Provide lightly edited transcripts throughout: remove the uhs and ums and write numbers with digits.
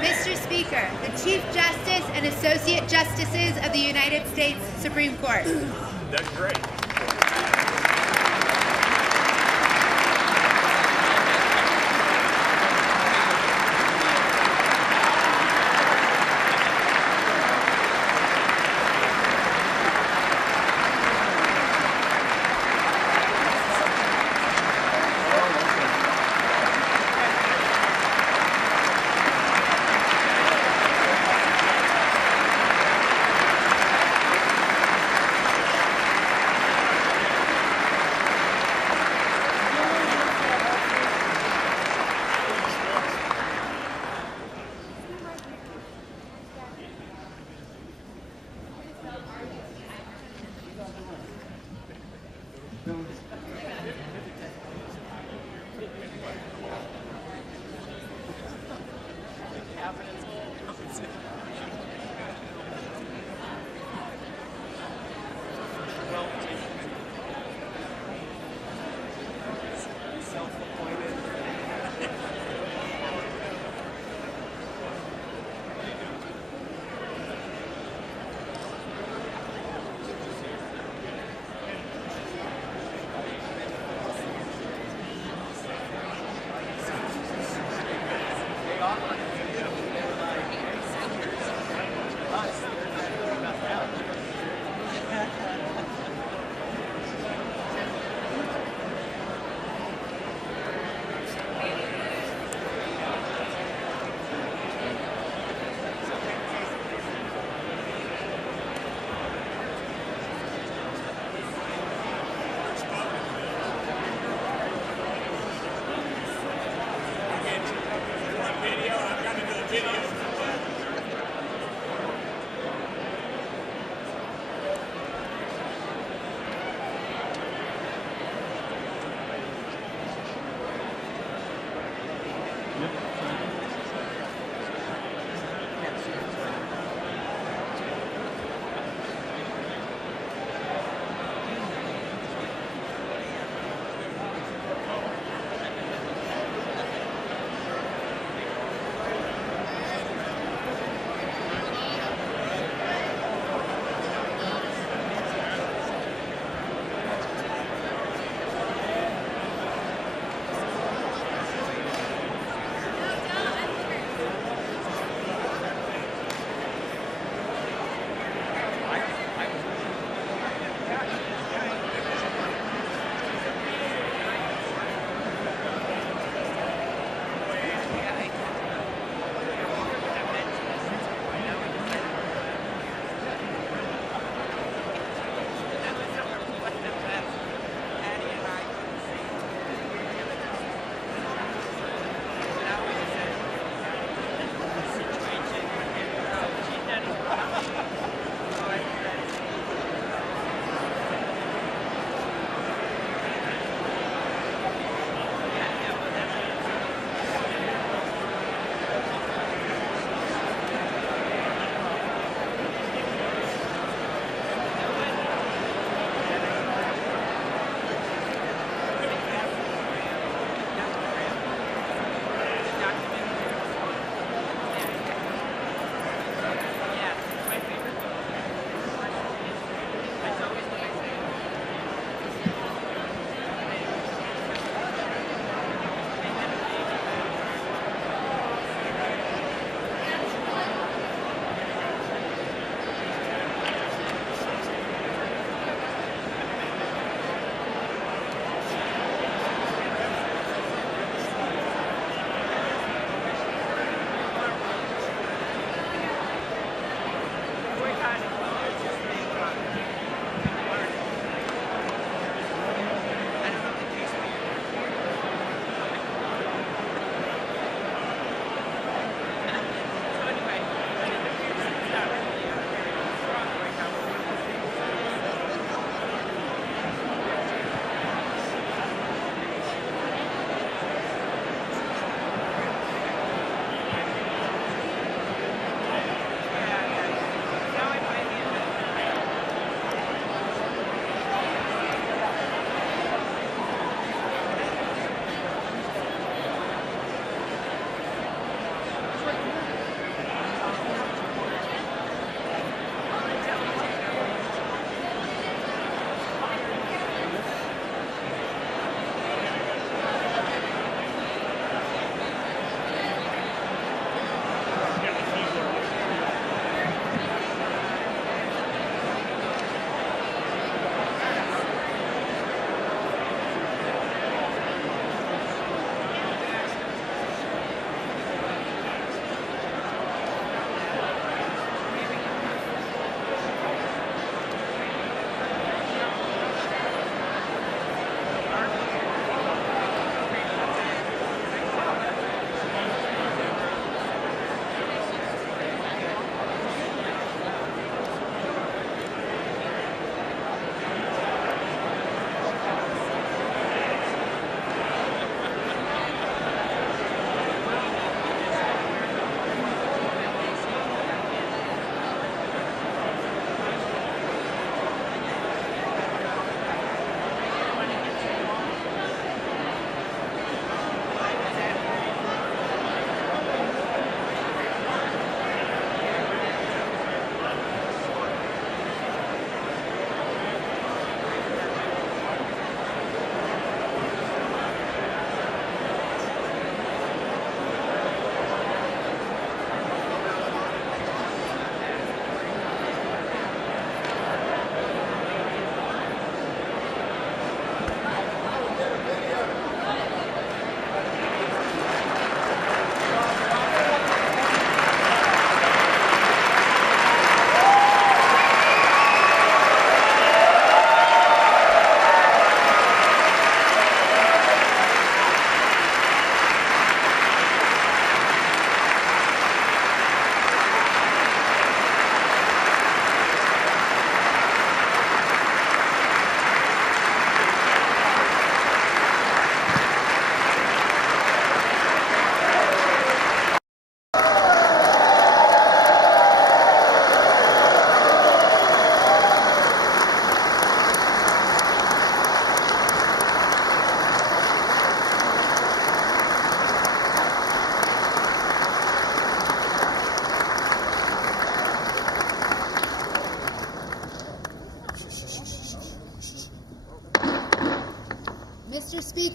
Mr. Speaker, the Chief Justice and Associate Justices of the United States Supreme Court. That's great.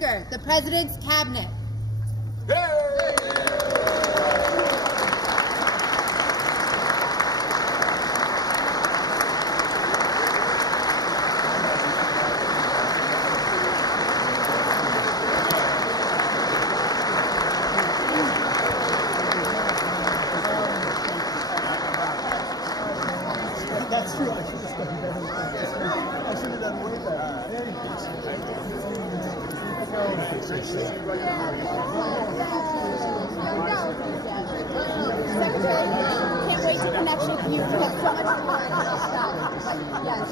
Pritzker, the President's Cabinet. That's true. I should have done better. I should have done way better. There you Secretary, can't wait to connect with you. You have so much fun. Yes.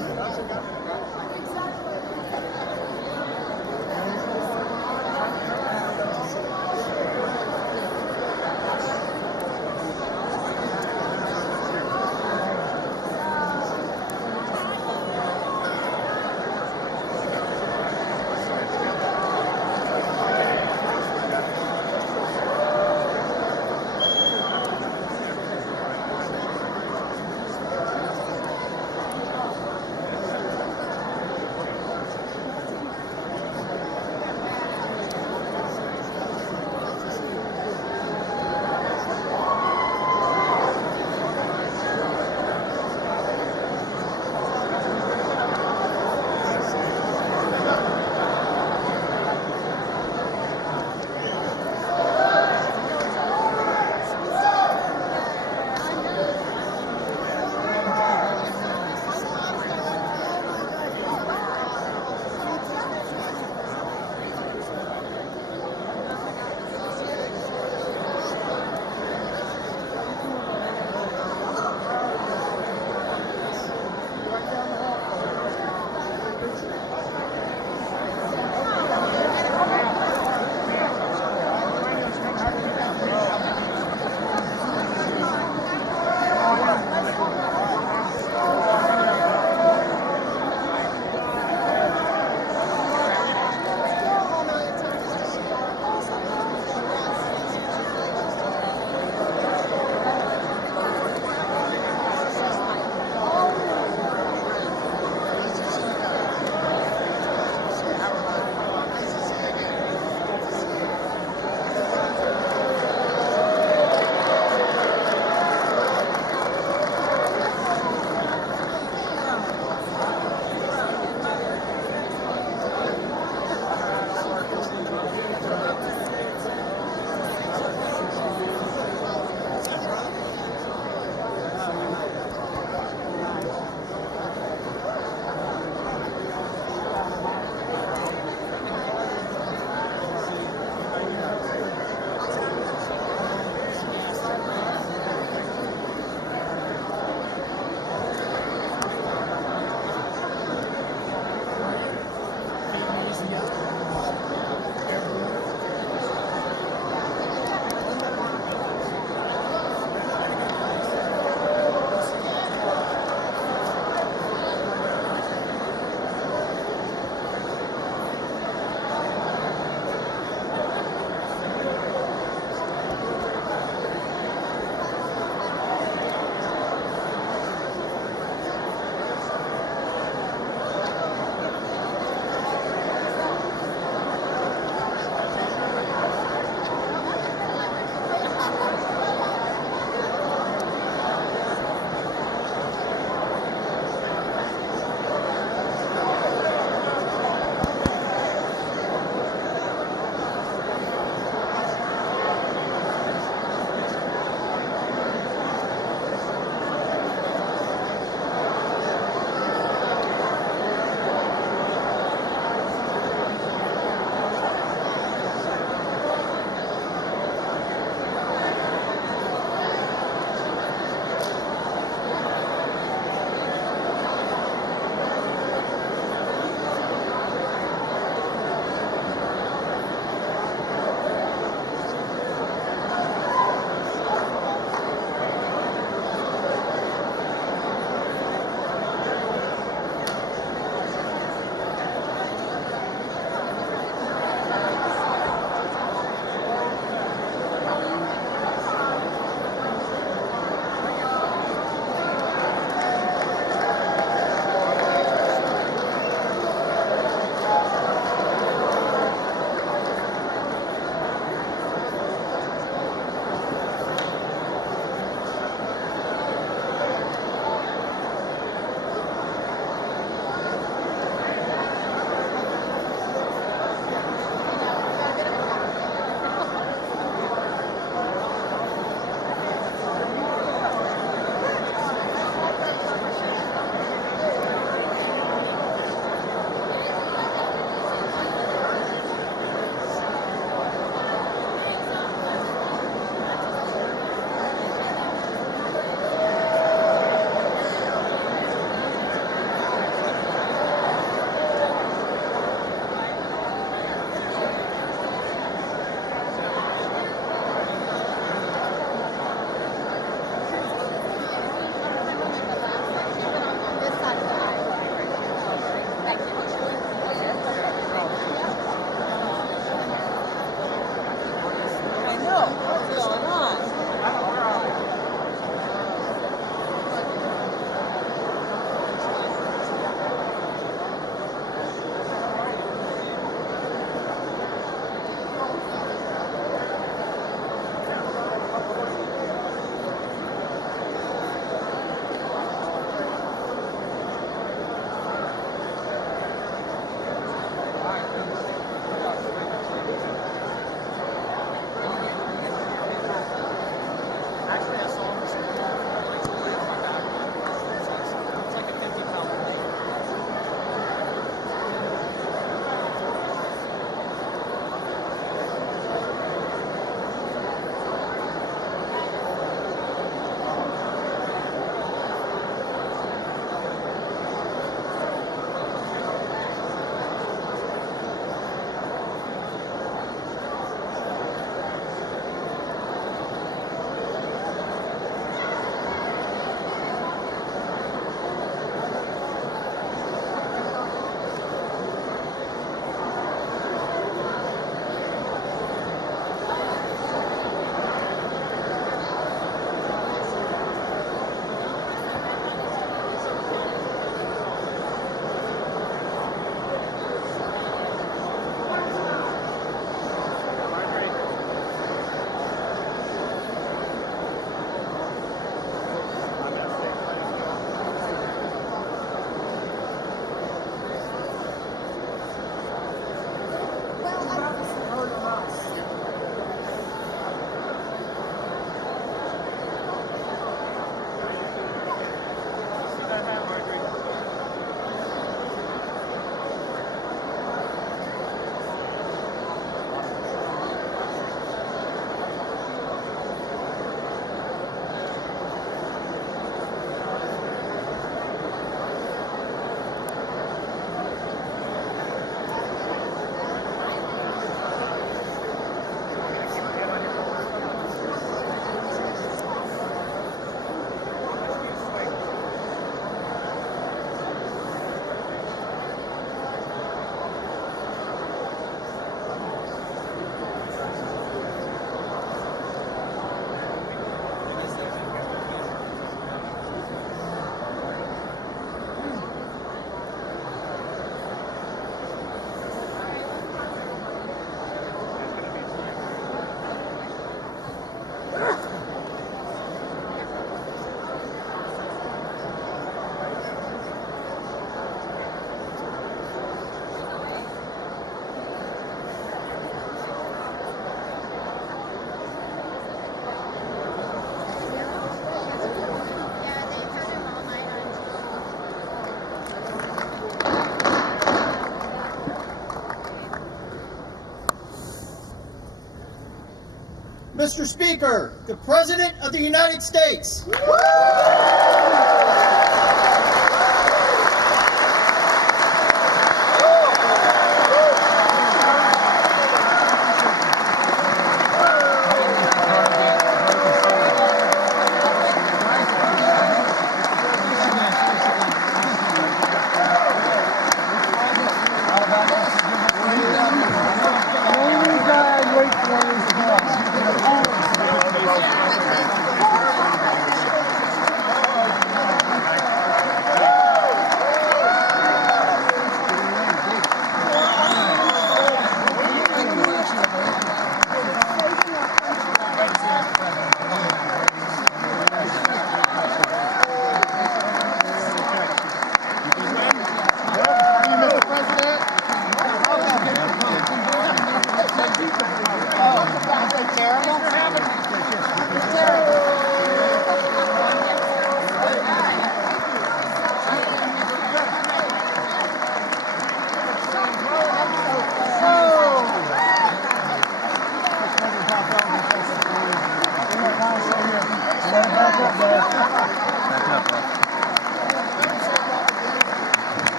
Mr. Speaker, the President of the United States.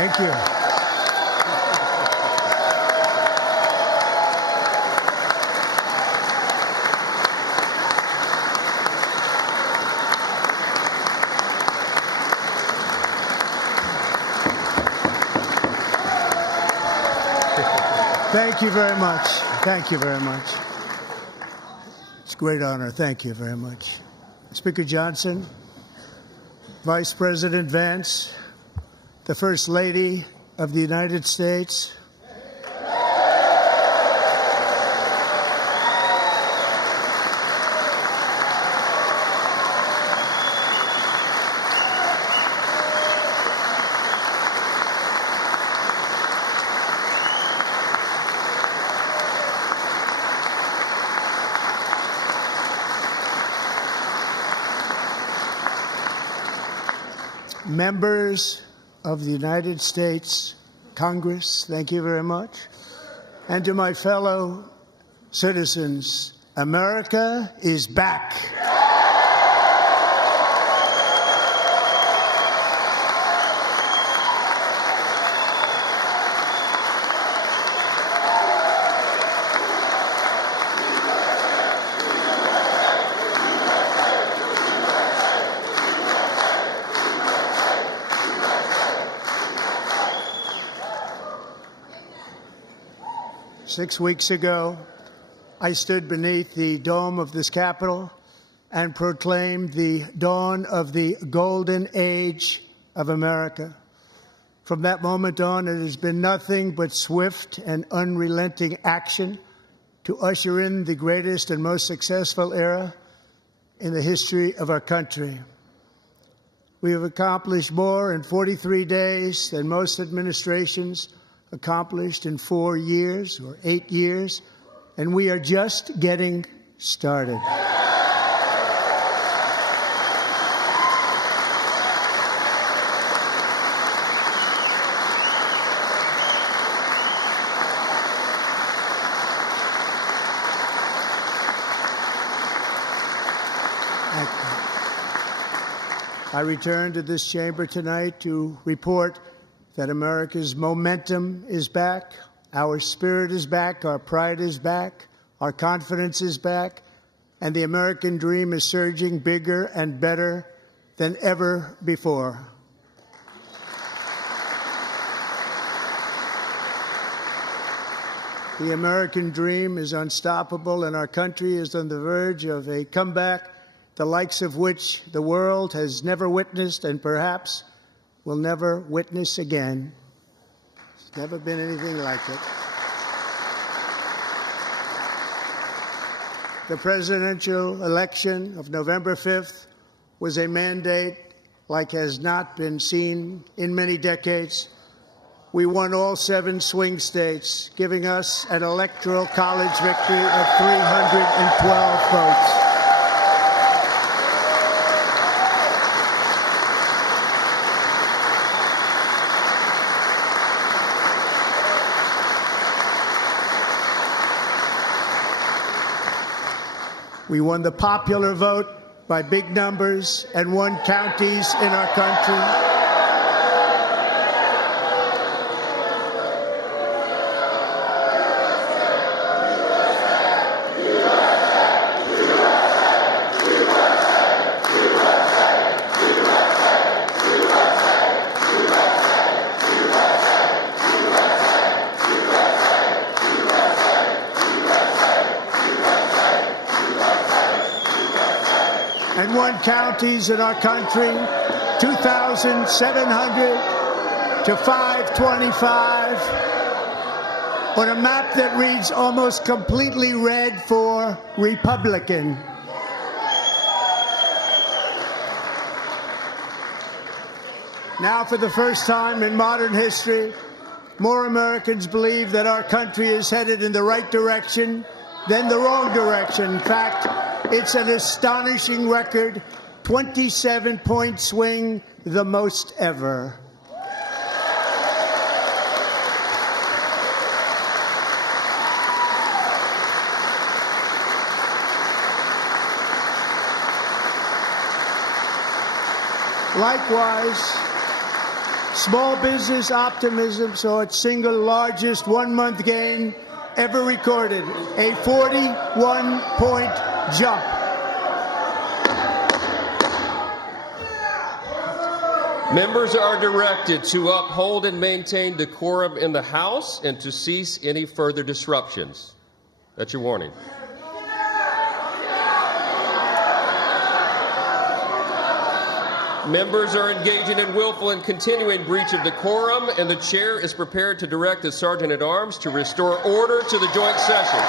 Thank you. Thank you very much. Thank you very much. It's a great honor. Thank you very much. Speaker Johnson, Vice President Vance, the First Lady of the United States, members of the United States Congress, thank you very much. And to my fellow citizens, America is back. 6 weeks ago, I stood beneath the dome of this Capitol and proclaimed the dawn of the golden age of America. From that moment on, it has been nothing but swift and unrelenting action to usher in the greatest and most successful era in the history of our country. We have accomplished more in 43 days than most administrations accomplished in 4 years or 8 years, and we are just getting started. I return to this chamber tonight to report that America's momentum is back, our spirit is back, our pride is back, our confidence is back, and the American dream is surging bigger and better than ever before. The American dream is unstoppable, and our country is on the verge of a comeback, the likes of which the world has never witnessed and perhaps will never witness again. There's never been anything like it. The presidential election of November 5th was a mandate like has not been seen in many decades. We won all 7 swing states, giving us an electoral college victory of 312 votes. We won the popular vote by big numbers and won counties in our country. And won counties in our country, 2,700 to 525, on a map that reads almost completely red for Republican. Now, for the first time in modern history, more Americans believe that our country is headed in the right direction than the wrong direction. In fact, it's an astonishing record, 27-point swing, the most ever. Small business optimism saw its single largest one-month gain ever recorded, a 41-point jump. Members are directed to uphold and maintain decorum in the House and to cease any further disruptions. That's your warning. Members are engaging in willful and continuing breach of decorum, and the chair is prepared to direct the Sergeant-at-Arms to restore order to the joint session.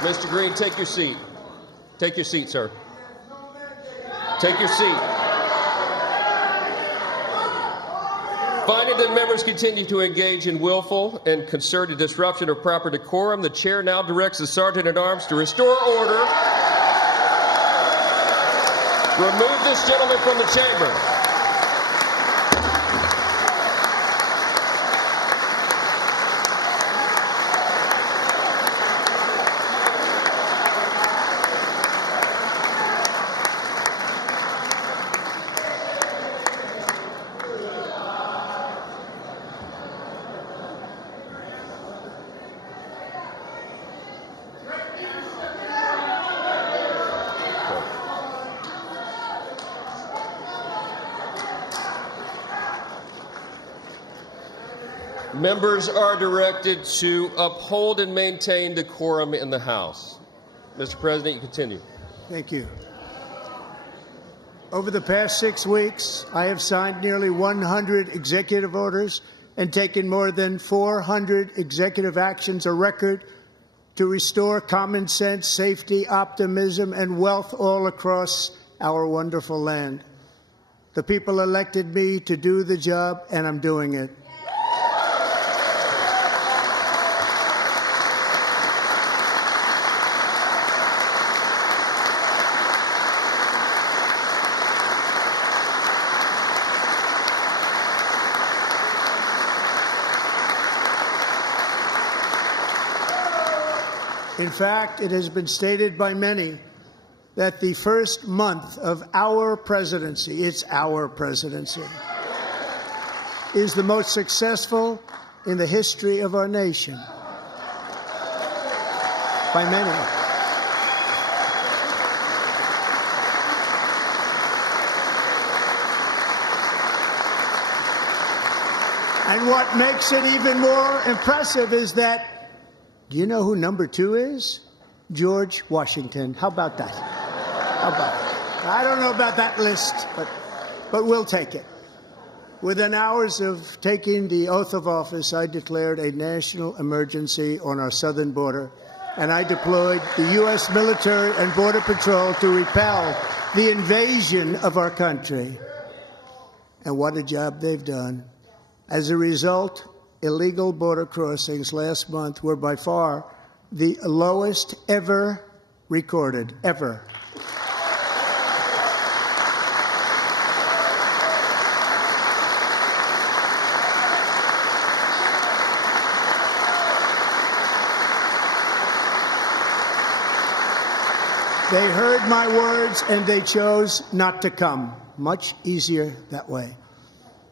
Mr. Green, take your seat. Take your seat, sir. Take your seat. Finding that members continue to engage in willful and concerted disruption of proper decorum, the chair now directs the Sergeant-at-Arms to restore order. Remove this gentleman from the chamber. Members are directed to uphold and maintain decorum in the House. Mr. President, you continue. Thank you. Over the past 6 weeks, I have signed nearly 100 executive orders and taken more than 400 executive actions, a record to restore common sense, safety, optimism, and wealth all across our wonderful land. The people elected me to do the job, and I'm doing it. In fact, it has been stated by many that the first month of our presidency, it's our presidency, is the most successful in the history of our nation. By many. And what makes it even more impressive is that, do you know who number 2 is? George Washington. How about that? How about that? I don't know about that list, but we'll take it. Within hours of taking the oath of office, I declared a national emergency on our southern border, and I deployed the U.S. military and Border Patrol to repel the invasion of our country. And what a job they've done. As a result, illegal border crossings last month were by far the lowest ever recorded, ever. They heard my words and they chose not to come. Much easier that way.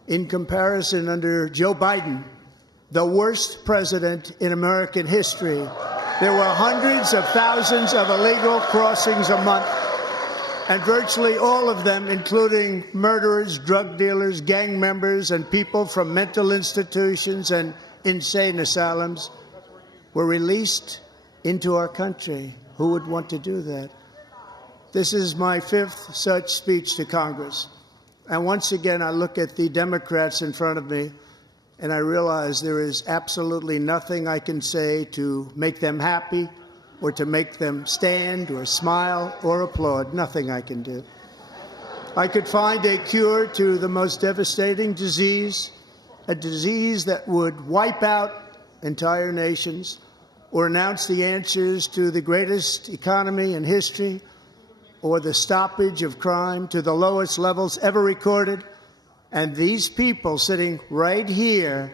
In comparison, under Joe Biden, the worst president in American history, there were hundreds of thousands of illegal crossings a month, and virtually all of them, including murderers, drug dealers, gang members, and people from mental institutions and insane asylums, were released into our country. Who would want to do that? This is my 5th such speech to Congress. And once again, I look at the Democrats in front of me, and I realize there is absolutely nothing I can say to make them happy or to make them stand or smile or applaud. Nothing I can do. I could find a cure to the most devastating disease, a disease that would wipe out entire nations, or announce the answers to the greatest economy in history, or the stoppage of crime to the lowest levels ever recorded. And these people sitting right here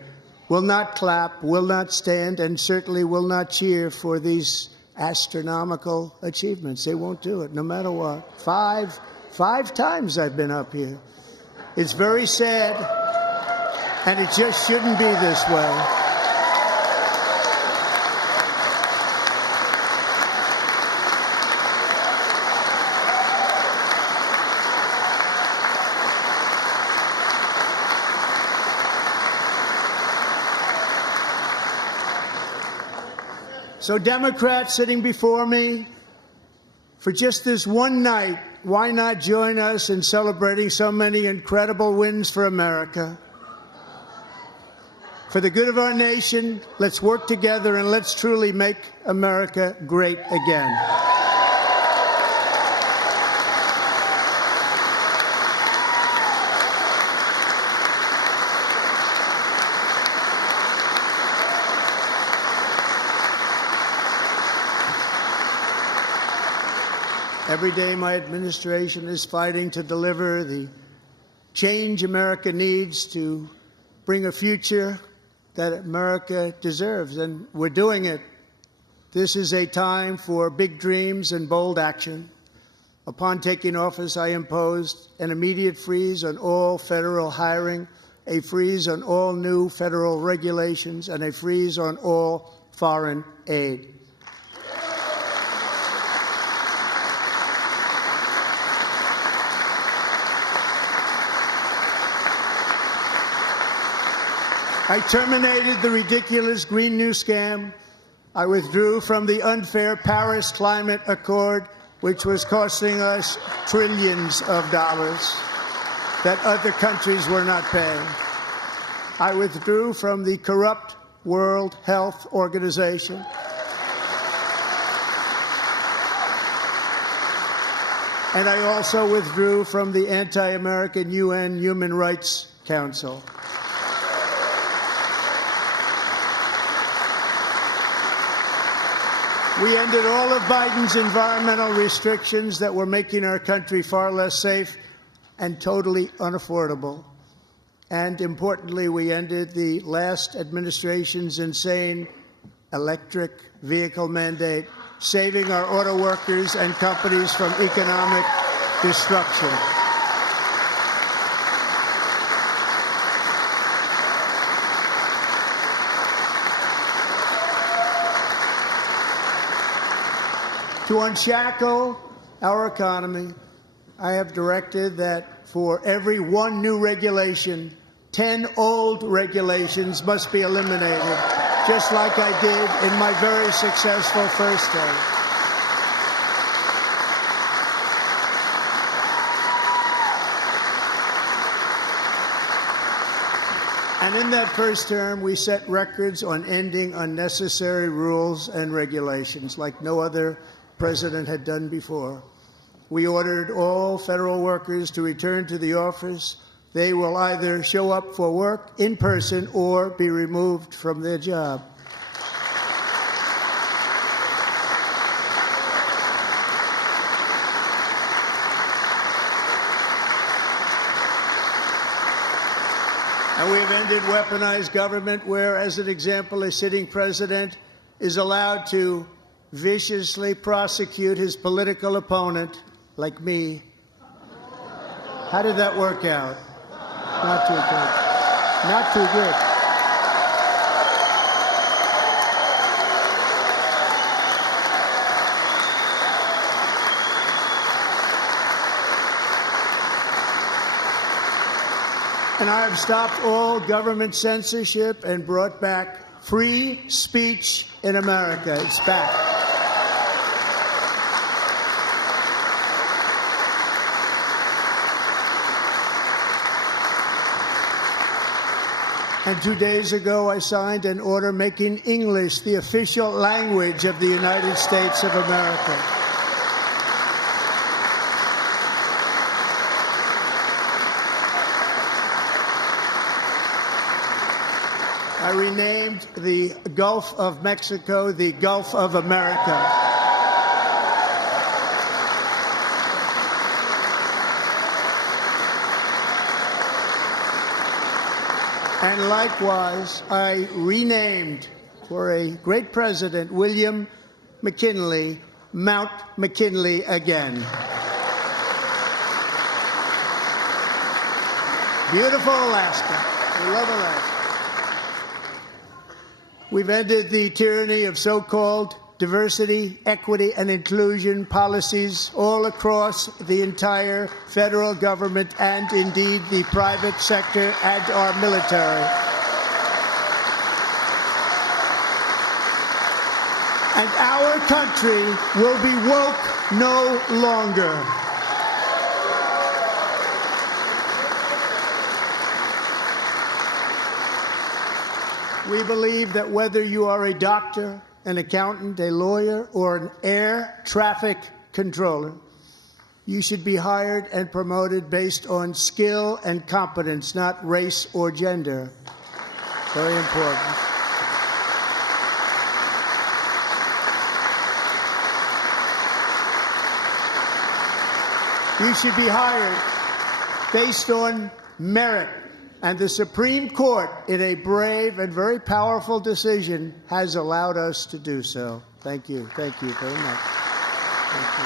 will not clap, will not stand, and certainly will not cheer for these astronomical achievements. They won't do it, no matter what. Five times I've been up here. It's very sad, and it just shouldn't be this way. So Democrats sitting before me, for just this one night, why not join us in celebrating so many incredible wins for America? For the good of our nation, let's work together and let's truly make America great again. Every day, my administration is fighting to deliver the change America needs to bring a future that America deserves, and we're doing it. This is a time for big dreams and bold action. Upon taking office, I imposed an immediate freeze on all federal hiring, a freeze on all new federal regulations, and a freeze on all foreign aid. I terminated the ridiculous Green New Scam. I withdrew from the unfair Paris Climate Accord, which was costing us trillions of dollars that other countries were not paying. I withdrew from the corrupt World Health Organization. And I also withdrew from the anti-American UN Human Rights Council. We ended all of Biden's environmental restrictions that were making our country far less safe and totally unaffordable. And importantly, we ended the last administration's insane electric vehicle mandate, saving our auto workers and companies from economic destruction. To unshackle our economy, I have directed that for every one new regulation, 10 old regulations must be eliminated, just like I did in my very successful first day. And in that first term, we set records on ending unnecessary rules and regulations like no other president had done before. We ordered all federal workers to return to the office. They will either show up for work in person or be removed from their job. And we have ended weaponized government where, as an example, a sitting president is allowed to viciously prosecute his political opponent, like me. How did that work out? Not too good. Not too good. And I have stopped all government censorship and brought back free speech in America. It's back. And 2 days ago, I signed an order making English the official language of the United States of America. I renamed the Gulf of Mexico the Gulf of America. And likewise, I renamed, for a great president, William McKinley, Mount McKinley again. Beautiful Alaska. We love Alaska. We've ended the tyranny of so-called diversity, equity, and inclusion policies all across the entire federal government and indeed the private sector and our military. And our country will be woke no longer. We believe that whether you are a doctor, an accountant, a lawyer, or an air traffic controller, you should be hired and promoted based on skill and competence, not race or gender. Very important. You should be hired based on merit. And the Supreme Court, in a brave and very powerful decision, has allowed us to do so. Thank you. Thank you very much. Thank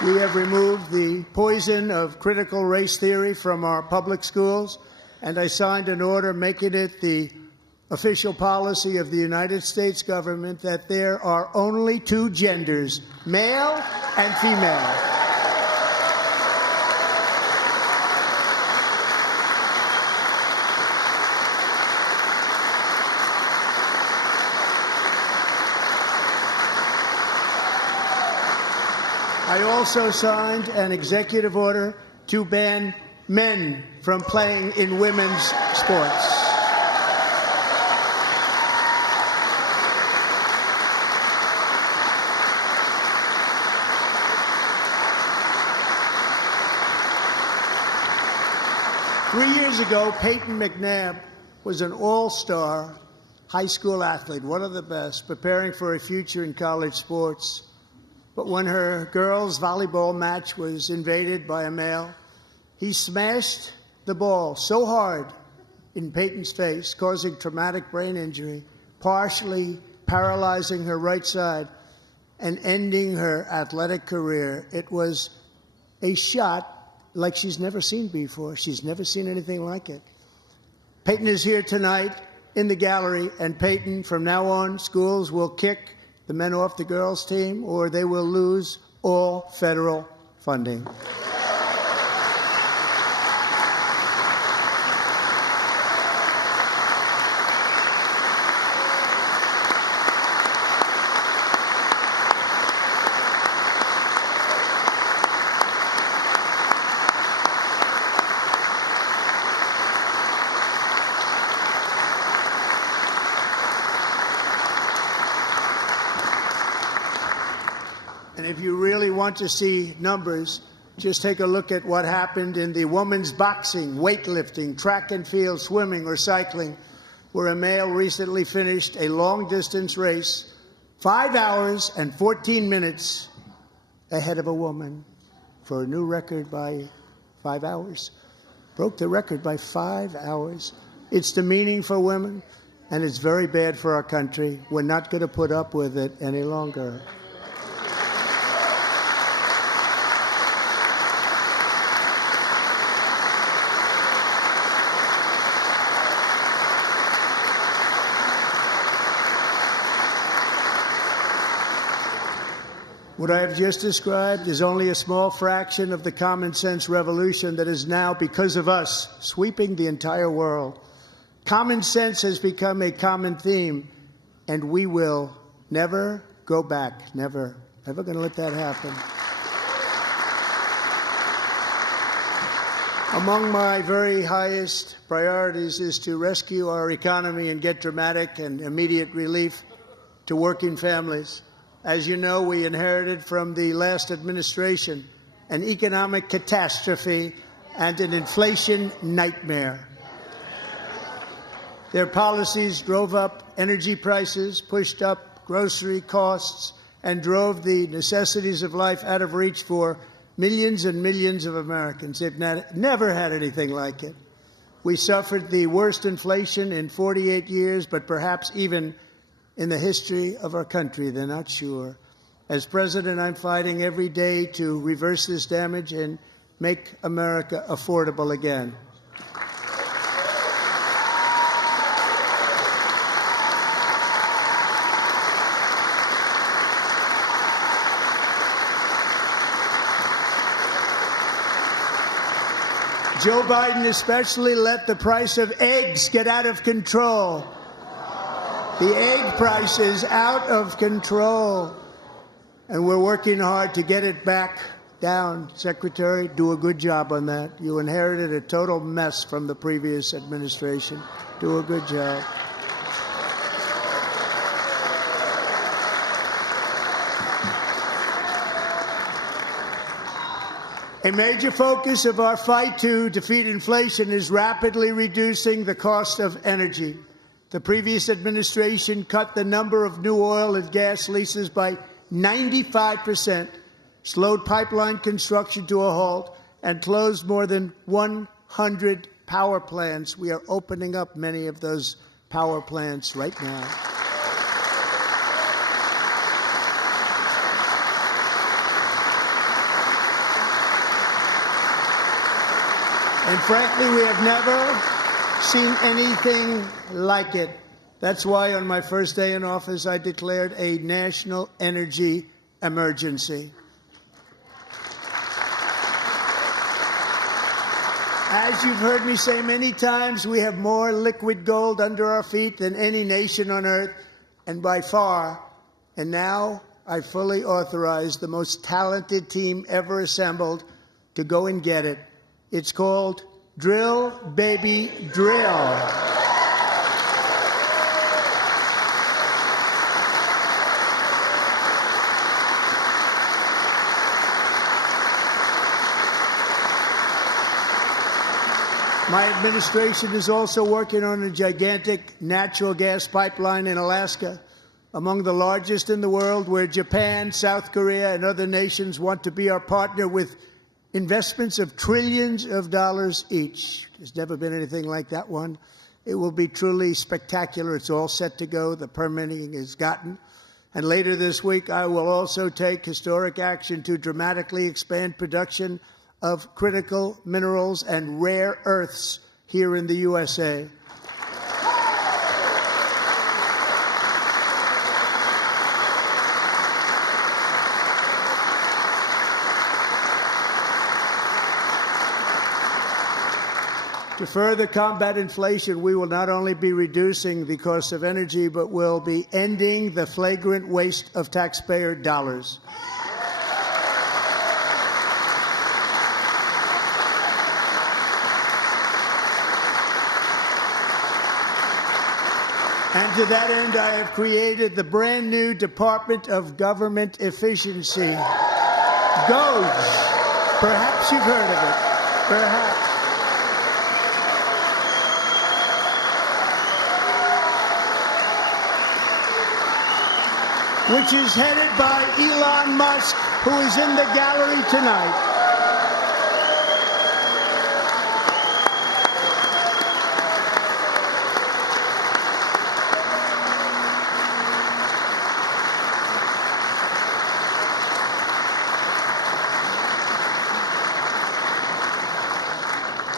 you. We have removed the poison of critical race theory from our public schools, and I signed an order making it the official policy of the United States government that there are only two genders, male and female. I also signed an executive order to ban men from playing in women's sports. Three years ago, Peyton McNabb was an all-star high school athlete, one of the best, preparing for a future in college sports. But when her girls' volleyball match was invaded by a male, he smashed the ball so hard in Peyton's face, causing traumatic brain injury, partially paralyzing her right side and ending her athletic career. It was a shot like she's never seen before. She's never seen anything like it. Peyton is here tonight in the gallery, and Peyton, from now on, schools will kick the men off the girls' team, or they will lose all federal funding. And if you really want to see numbers, just take a look at what happened in the women's boxing, weightlifting, track and field, swimming, or cycling, where a male recently finished a long-distance race 5 hours and 14 minutes ahead of a woman for a new record by 5 hours. Broke the record by 5 hours. It's demeaning for women, and it's very bad for our country. We're not going to put up with it any longer. What I have just described is only a small fraction of the common sense revolution that is now, because of us, sweeping the entire world. Common sense has become a common theme, and we will never go back. Never. Never going to let that happen. Among my very highest priorities is to rescue our economy and get dramatic and immediate relief to working families. As you know, we inherited from the last administration an economic catastrophe and an inflation nightmare. Their policies drove up energy prices, pushed up grocery costs, and drove the necessities of life out of reach for millions and millions of Americans. They've never had anything like it. We suffered the worst inflation in 48 years, but perhaps even in the history of our country. They're not sure. As president, I'm fighting every day to reverse this damage and make America affordable again. Joe Biden especially let the price of eggs get out of control. The egg price is out of control, and we're working hard to get it back down. Secretary, do a good job on that. You inherited a total mess from the previous administration. Do a good job. A major focus of our fight to defeat inflation is rapidly reducing the cost of energy. The previous administration cut the number of new oil and gas leases by 95%, slowed pipeline construction to a halt, and closed more than 100 power plants. We are opening up many of those power plants right now. And frankly, we have never seen anything like it. That's why on my first day in office, I declared a national energy emergency. As you've heard me say many times, we have more liquid gold under our feet than any nation on earth, and by far. And now I fully authorize the most talented team ever assembled to go and get it. It's called Drill, Baby, Drill. My administration is also working on a gigantic natural gas pipeline in Alaska, among the largest in the world, where Japan, South Korea, and other nations want to be our partner with investments of trillions of dollars each. There's never been anything like that one. It will be truly spectacular. It's all set to go. The permitting is gotten. And later this week, I will also take historic action to dramatically expand production of critical minerals and rare earths here in the USA. To further combat inflation, we will not only be reducing the cost of energy, but will be ending the flagrant waste of taxpayer dollars. And to that end, I have created the brand new Department of Government Efficiency, DOGE. Perhaps you've heard of it. Perhaps. Which is headed by Elon Musk, who is in the gallery tonight.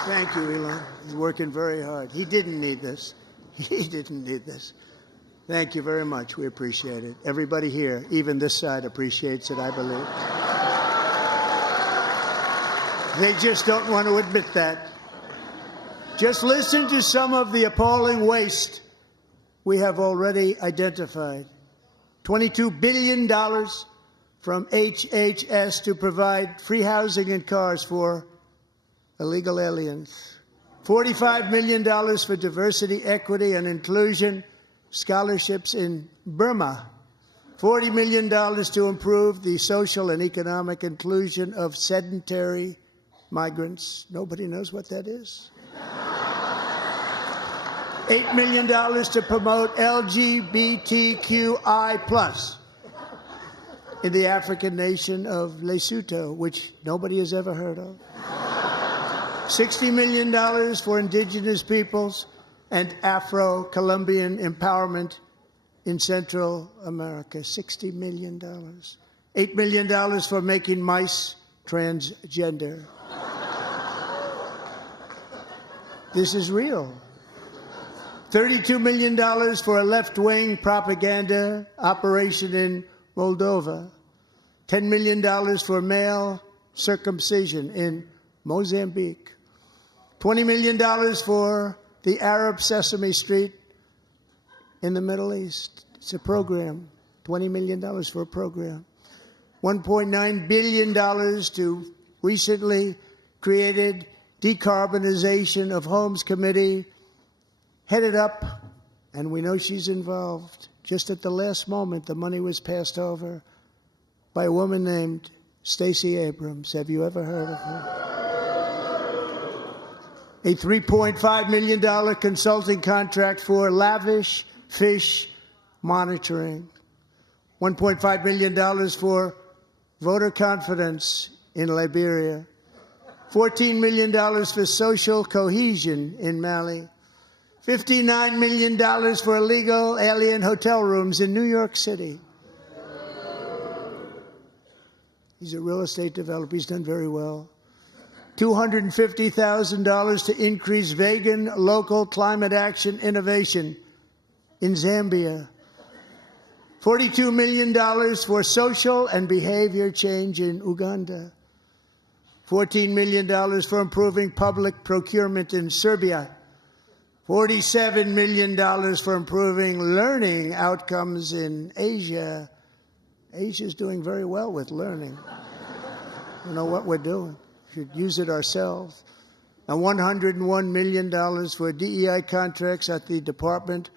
Thank you, Elon. He's working very hard. He didn't need this. He didn't need this. Thank you very much. We appreciate it. Everybody here, even this side, appreciates it, I believe. They just don't want to admit that. Just listen to some of the appalling waste we have already identified. $22 billion from HHS to provide free housing and cars for illegal aliens. $45 million for diversity, equity, and inclusion scholarships in Burma. $40 million to improve the social and economic inclusion of sedentary migrants. Nobody knows what that is. $8 million to promote LGBTQI+ in the African nation of Lesotho, which nobody has ever heard of. $60 million for indigenous peoples and Afro-Colombian empowerment in Central America. $60 million. $8 million for making mice transgender. This is real. $32 million for a left-wing propaganda operation in Moldova. $10 million for male circumcision in Mozambique. $20 million for the Arab Sesame Street in the Middle East. It's a program. $20 million for a program. $1.9 billion to recently created Decarbonization of Homes Committee, headed up, and we know she's involved. Just at the last moment, the money was passed over by a woman named Stacey Abrams. Have you ever heard of her? A $3.5 million consulting contract for lavish fish monitoring. $1.5 million for voter confidence in Liberia. $14 million for social cohesion in Mali. $59 million for illegal alien hotel rooms in New York City. He's a real estate developer. He's done very well. $250,000 to increase vegan local climate action innovation in Zambia. $42 million for social and behavior change in Uganda. $14 million for improving public procurement in Serbia. $47 million for improving learning outcomes in Asia. Asia's doing very well with learning. I don't know what we're doing. We should use it ourselves. And $101 million for DEI contracts at the Department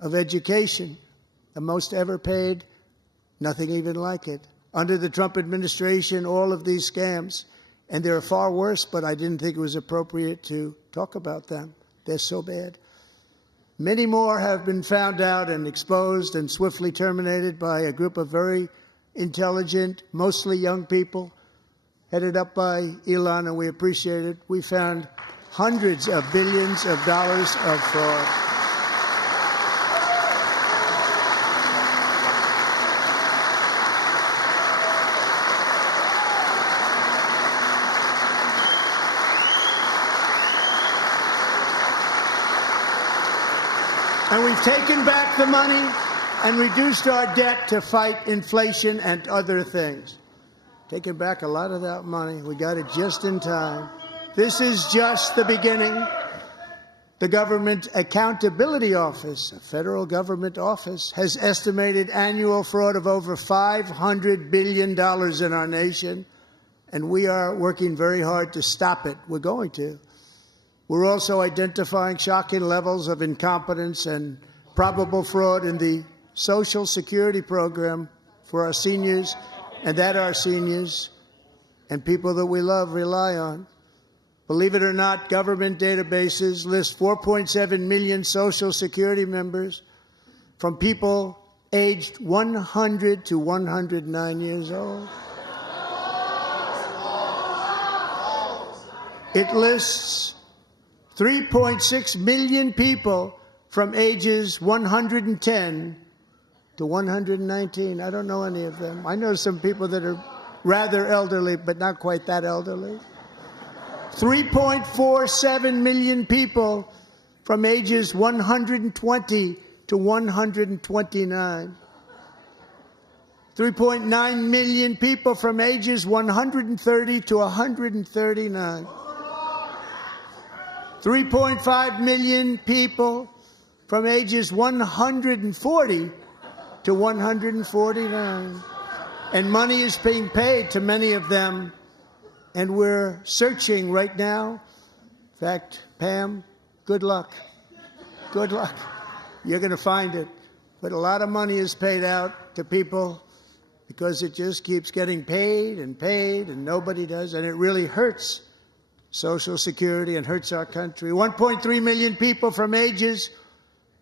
of Education. The most ever paid, nothing even like it. Under the Trump administration, all of these scams, and they're far worse, but I didn't think it was appropriate to talk about them. They're so bad. Many more have been found out and exposed and swiftly terminated by a group of very intelligent, mostly young people, headed up by Elon, and we appreciate it. We found hundreds of billions of dollars of fraud. And we've taken back the money and reduced our debt to fight inflation and other things. Taken back a lot of that money. We got it just in time. This is just the beginning. The Government Accountability Office, a federal government office, has estimated annual fraud of over $500 billion in our nation, and we are working very hard to stop it. We're going to. We're also identifying shocking levels of incompetence and probable fraud in the Social Security program for our seniors, and that our seniors and people that we love rely on. Believe it or not, government databases list 4.7 million Social Security members from people aged 100 to 109 years old. It lists 3.6 million people from ages 110 to 119. I don't know any of them. I know some people that are rather elderly, but not quite that elderly. 3.47 million people from ages 120 to 129. 3.9 million people from ages 130 to 139. 3.5 million people from ages 140 to 149. And money is being paid to many of them, and we're searching right now. In fact, Pam, good luck. Good luck. You're going to find it. But a lot of money is paid out to people because it just keeps getting paid, and nobody does, and it really hurts Social Security and hurts our country. 1.3 million people from ages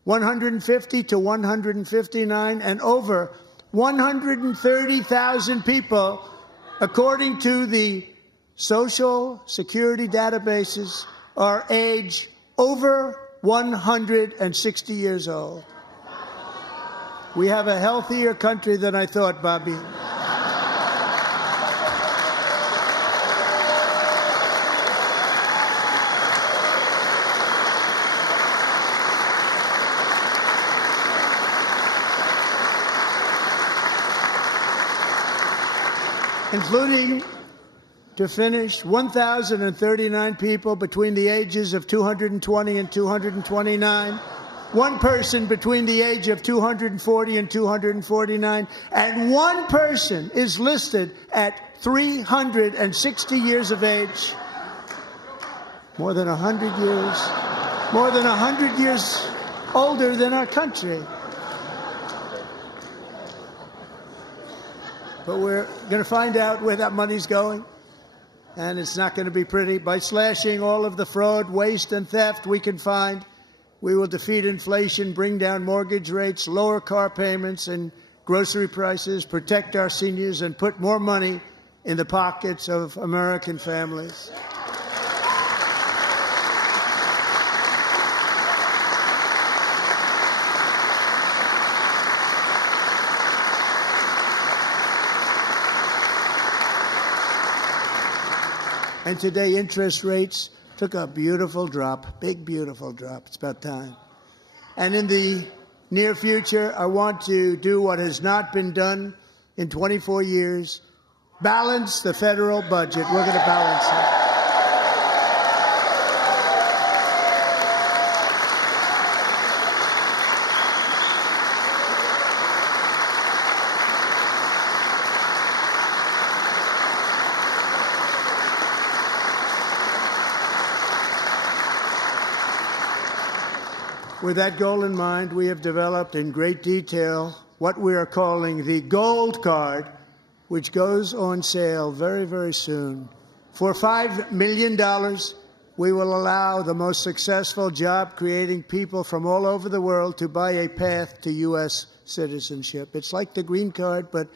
150 to 159, and over 130,000 people, according to the Social Security databases, are age over 160 years old. We have a healthier country than I thought, Bobby. Including, to finish, 1,039 people between the ages of 220 and 229, one person between the age of 240 and 249, and one person is listed at 360 years of age. More than 100 years older than our country. But we're going to find out where that money's going, and it's not going to be pretty. By slashing all of the fraud, waste, and theft we can find, we will defeat inflation, bring down mortgage rates, lower car payments and grocery prices, protect our seniors, and put more money in the pockets of American families. And today, interest rates took a beautiful drop, big, beautiful drop. It's about time. And in the near future, I want to do what has not been done in 24 years, balance the federal budget. We're going to balance it. With that goal in mind, we have developed in great detail what we are calling the Gold Card, which goes on sale very, very soon. For $5 million, we will allow the most successful job-creating people from all over the world to buy a path to U.S. citizenship. It's like the green card, but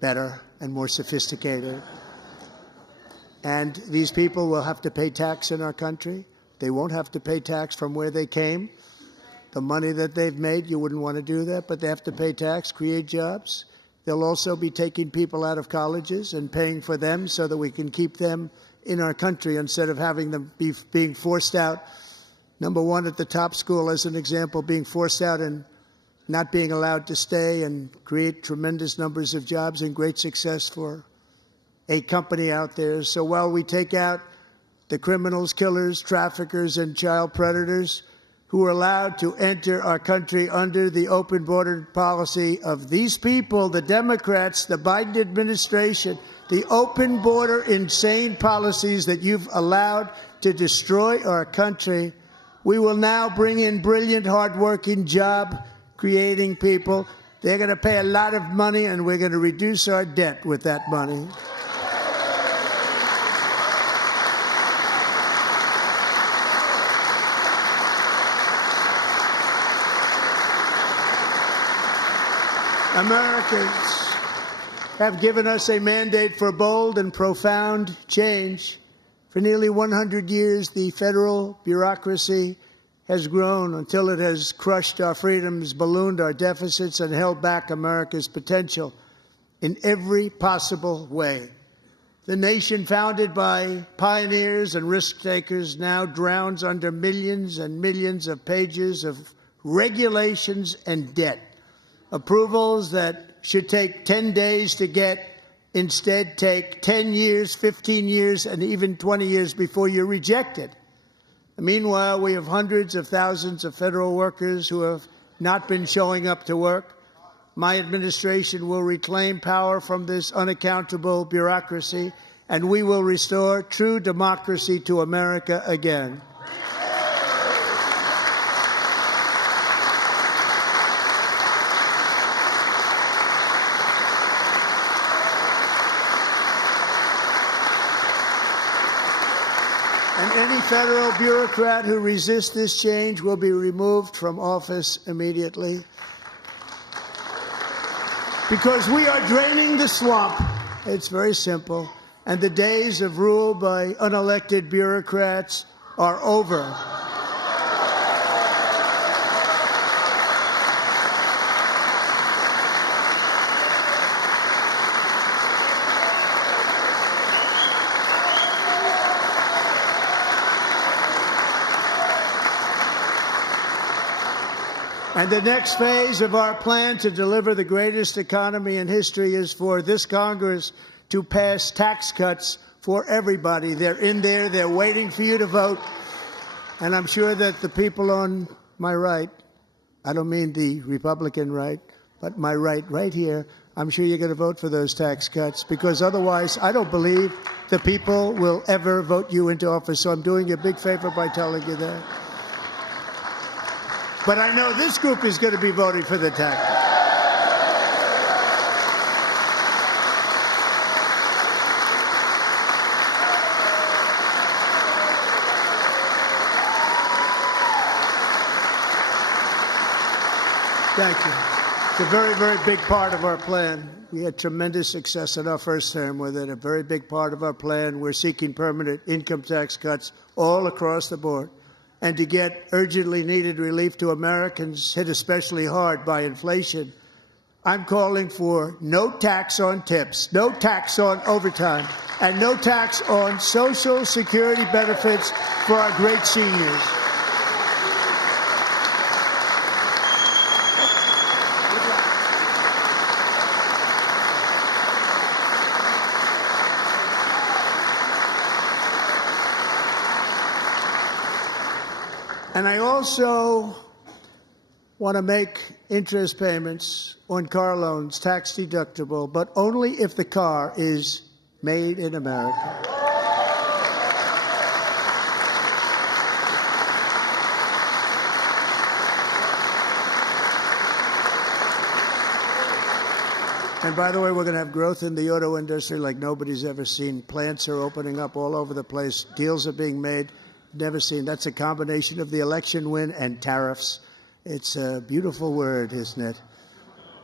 better and more sophisticated. And these people will have to pay tax in our country. They won't have to pay tax from where they came. The money that they've made, you wouldn't want to do that, but they have to pay tax, create jobs. They'll also be taking people out of colleges and paying for them so that we can keep them in our country instead of having them being forced out. Number one, at the top school, as an example, being forced out and not being allowed to stay and create tremendous numbers of jobs and great success for a company out there. So while we take out the criminals, killers, traffickers, and child predators who are allowed to enter our country under the open border policy of these people, the Democrats, the Biden administration, the open border insane policies that you've allowed to destroy our country, we will now bring in brilliant, hardworking, job-creating people. They're going to pay a lot of money, and we're going to reduce our debt with that money. Americans have given us a mandate for bold and profound change. For nearly 100 years, the federal bureaucracy has grown until it has crushed our freedoms, ballooned our deficits, and held back America's potential in every possible way. The nation founded by pioneers and risk-takers now drowns under millions and millions of pages of regulations and debt. Approvals that should take 10 days to get instead take 10 years, 15 years, and even 20 years before you're rejected. Meanwhile, we have hundreds of thousands of federal workers who have not been showing up to work. My administration will reclaim power from this unaccountable bureaucracy, and we will restore true democracy to America again. federal bureaucrat who resists this change will be removed from office immediately. Because we are draining the swamp. It's very simple. And the days of rule by unelected bureaucrats are over. And the next phase of our plan to deliver the greatest economy in history is for this Congress to pass tax cuts for everybody. They're in there. They're waiting for you to vote. And I'm sure that the people on my right, I don't mean the Republican right, but my right here, I'm sure you're going to vote for those tax cuts, because otherwise I don't believe the people will ever vote you into office. So I'm doing you a big favor by telling you that. But I know this group is going to be voting for the tax. Thank you. It's a very, very big part of our plan. We had tremendous success in our first term with it. A very big part of our plan. We're seeking permanent income tax cuts all across the board. And to get urgently needed relief to Americans hit especially hard by inflation, I'm calling for no tax on tips, no tax on overtime, and no tax on Social Security benefits for our great seniors. And I also want to make interest payments on car loans tax deductible, but only if the car is made in America. And by the way, we're going to have growth in the auto industry like nobody's ever seen. Plants are opening up all over the place. Deals are being made. Never seen. That's a combination of the election win and tariffs. It's a beautiful word, isn't it?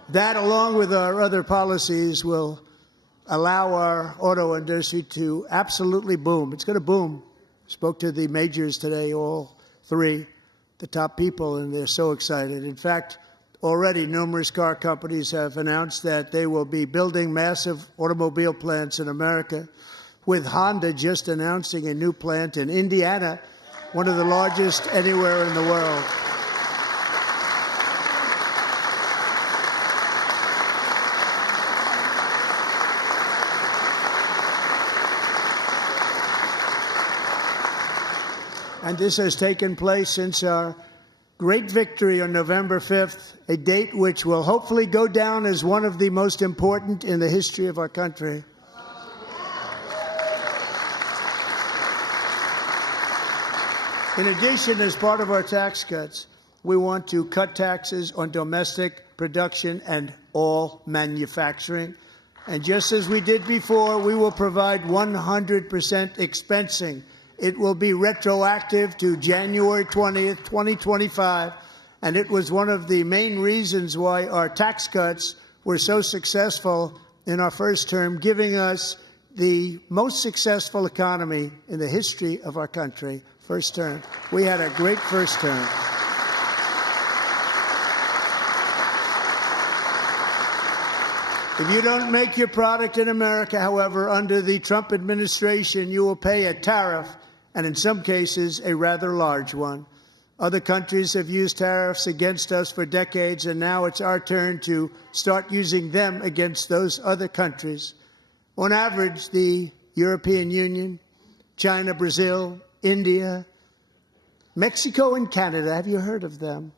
That, along with our other policies, will allow our auto industry to absolutely boom. It's going to boom. Spoke to the majors today, all three, the top people, and they're so excited. In fact, already numerous car companies have announced that they will be building massive automobile plants in America, with Honda just announcing a new plant in Indiana, one of the largest anywhere in the world. And this has taken place since our great victory on November 5th, a date which will hopefully go down as one of the most important in the history of our country. In addition, as part of our tax cuts, we want to cut taxes on domestic production and all manufacturing. And just as we did before, we will provide 100% expensing. It will be retroactive to January 20th, 2025. And it was one of the main reasons why our tax cuts were so successful in our first term, giving us the most successful economy in the history of our country. First term. We had a great first term. If you don't make your product in America, however, under the Trump administration, you will pay a tariff, and in some cases, a rather large one. Other countries have used tariffs against us for decades, and now it's our turn to start using them against those other countries. On average, the European Union, China, Brazil, India, Mexico, and Canada, have you heard of them?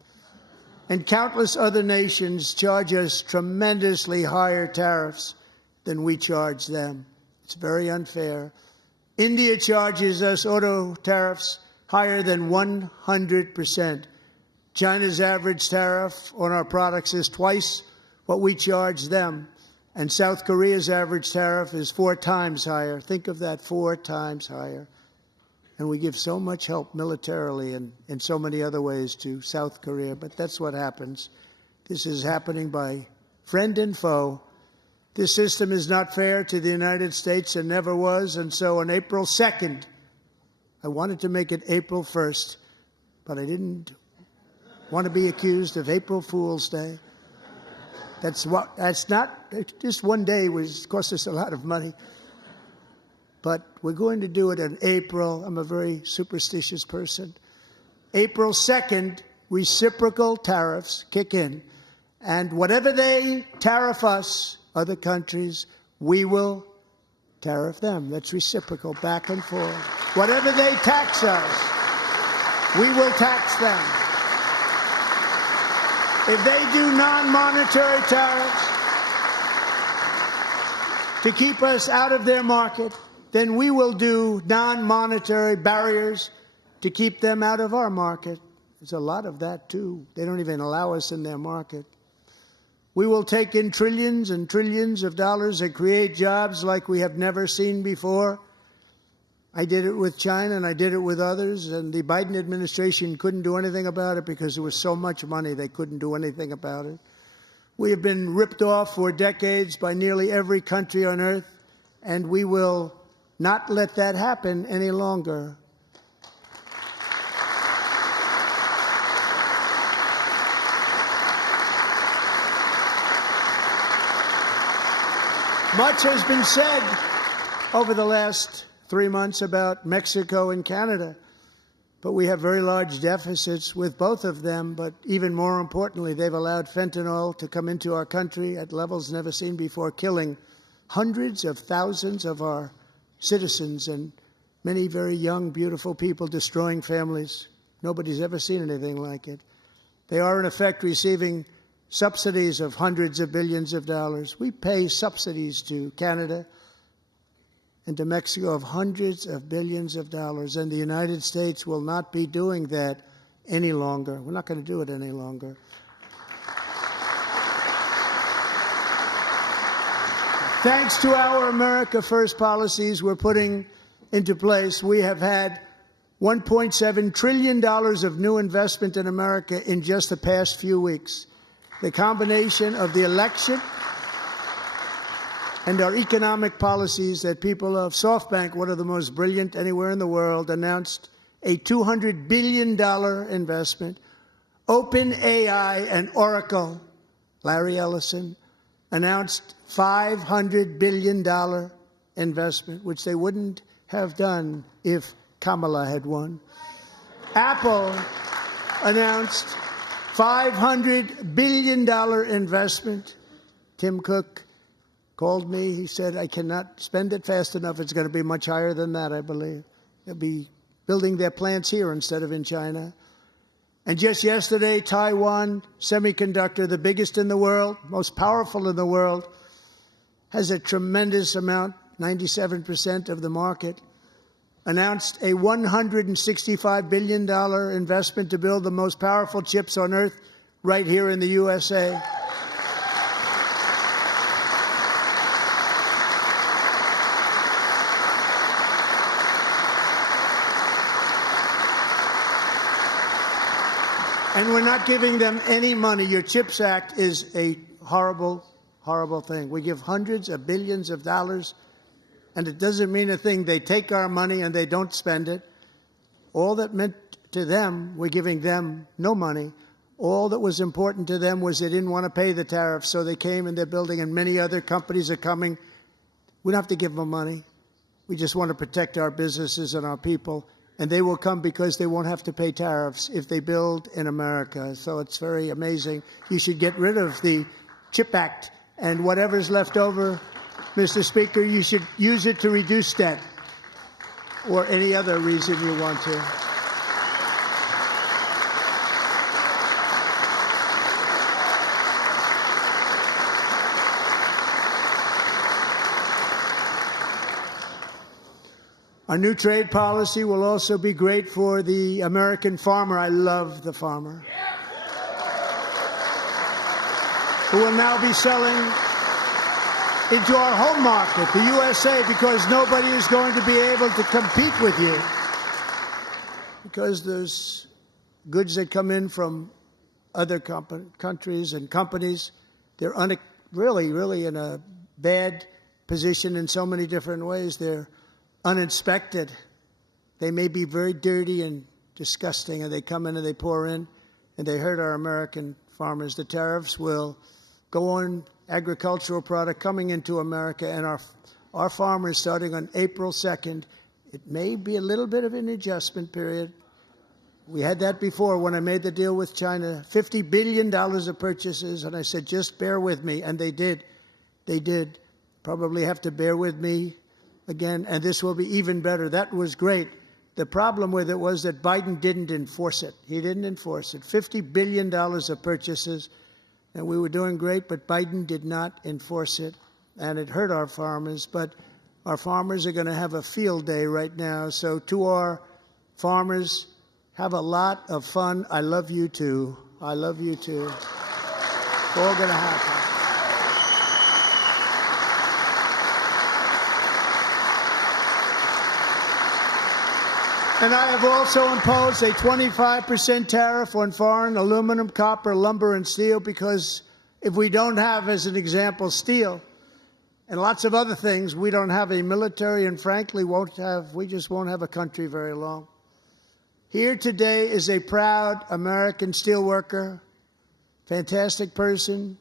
And countless other nations charge us tremendously higher tariffs than we charge them. It's very unfair. India charges us auto tariffs higher than 100%. China's average tariff on our products is twice what we charge them. And South Korea's average tariff is 4 times higher. Think of that, 4 times higher. And we give so much help militarily and in so many other ways to South Korea, but that's what happens. This is happening by friend and foe. This system is not fair to the United States and never was, and so on April 2nd, I wanted to make it April 1st, but I didn't want to be accused of April Fool's Day. That's not, just one day was cost us a lot of money. But we're going to do it in April. I'm a very superstitious person. April 2nd, reciprocal tariffs kick in. And whatever they tariff us, other countries, we will tariff them. That's reciprocal, back and forth. Whatever they tax us, we will tax them. If they do non-monetary tariffs to keep us out of their market, then we will do non-monetary barriers to keep them out of our market. There's a lot of that, too. They don't even allow us in their market. We will take in trillions and trillions of dollars and create jobs like we have never seen before. I did it with China and I did it with others, and the Biden administration couldn't do anything about it because there was so much money they couldn't do anything about it. We have been ripped off for decades by nearly every country on earth, and we will not let that happen any longer. Much has been said over the last 3 months about Mexico and Canada, but we have very large deficits with both of them. But even more importantly, they've allowed fentanyl to come into our country at levels never seen before, killing hundreds of thousands of our citizens and many very young, beautiful people, destroying families. Nobody's ever seen anything like it. They are, in effect, receiving subsidies of hundreds of billions of dollars. We pay subsidies to Canada and to Mexico of hundreds of billions of dollars, and the United States will not be doing that any longer. We're not going to do it any longer. Thanks to our America First policies we're putting into place, we have had $1.7 trillion of new investment in America in just the past few weeks. The combination of the election and our economic policies that people of SoftBank, one of the most brilliant anywhere in the world, announced a $200 billion investment. OpenAI and Oracle, Larry Ellison, announced $500 billion investment, which they wouldn't have done if Kamala had won. Apple announced $500 billion investment. Tim Cook called me. He said, I cannot spend it fast enough. It's going to be much higher than that, I believe. They'll be building their plants here instead of in China. And just yesterday, Taiwan Semiconductor, the biggest in the world, most powerful in the world, has a tremendous amount, 97% of the market, announced a $165 billion investment to build the most powerful chips on earth right here in the USA. And we're not giving them any money. Your CHIPS Act is a horrible, horrible thing. We give hundreds of billions of dollars, and it doesn't mean a thing. They take our money and they don't spend it. All that meant to them, we're giving them no money. All that was important to them was they didn't want to pay the tariffs, so they came and they're building, and many other companies are coming. We don't have to give them money. We just want to protect our businesses and our people. And they will come because they won't have to pay tariffs if they build in America. So it's very amazing. You should get rid of the CHIP Act, and whatever's left over, Mr. Speaker, you should use it to reduce debt or any other reason you want to. Our new trade policy will also be great for the American farmer. I love the farmer, who will now be selling into our home market, the USA, because nobody is going to be able to compete with you. because there's goods that come in from other countries and companies. They're really in a bad position in so many different ways. They're uninspected. They may be very dirty and disgusting, and they come in and they pour in, and they hurt our American farmers. The tariffs will go on agricultural product coming into America, and our farmers, starting on April 2nd, it may be a little bit of an adjustment period. We had that before when I made the deal with China, $50 billion of purchases, and I said, just bear with me, and they did. They did. Probably have to bear with me again, and this will be even better. That was great. The problem with it was that Biden didn't enforce it. He didn't enforce it. $50 billion of purchases, and we were doing great, but Biden did not enforce it, and it hurt our farmers. But our farmers are going to have a field day right now. So to our farmers, have a lot of fun. I love you too. I love you too. It's all going to happen. And I have also imposed a 25% tariff on foreign aluminum, copper, lumber, and steel, because if we don't have, as an example, steel and lots of other things, we don't have a military, and frankly, we just won't have a country very long. Here today is a proud American steelworker, fantastic person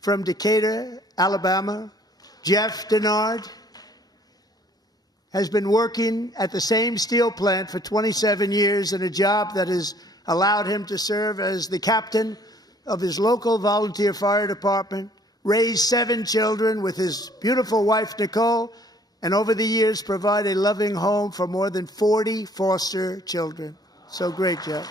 from Decatur, Alabama, Jeff Denard. Has been working at the same steel plant for 27 years in a job that has allowed him to serve as the captain of his local volunteer fire department, raise 7 children with his beautiful wife, Nicole, and over the years provide a loving home for more than 40 foster children. So great, Jeff.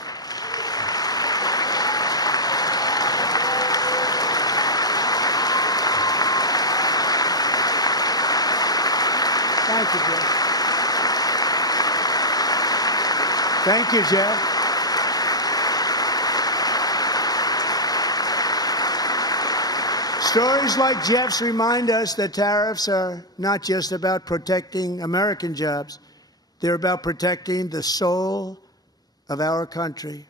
Thank you, Jeff. Thank you, Jeff. Stories like Jeff's remind us that tariffs are not just about protecting American jobs. They're about protecting the soul of our country.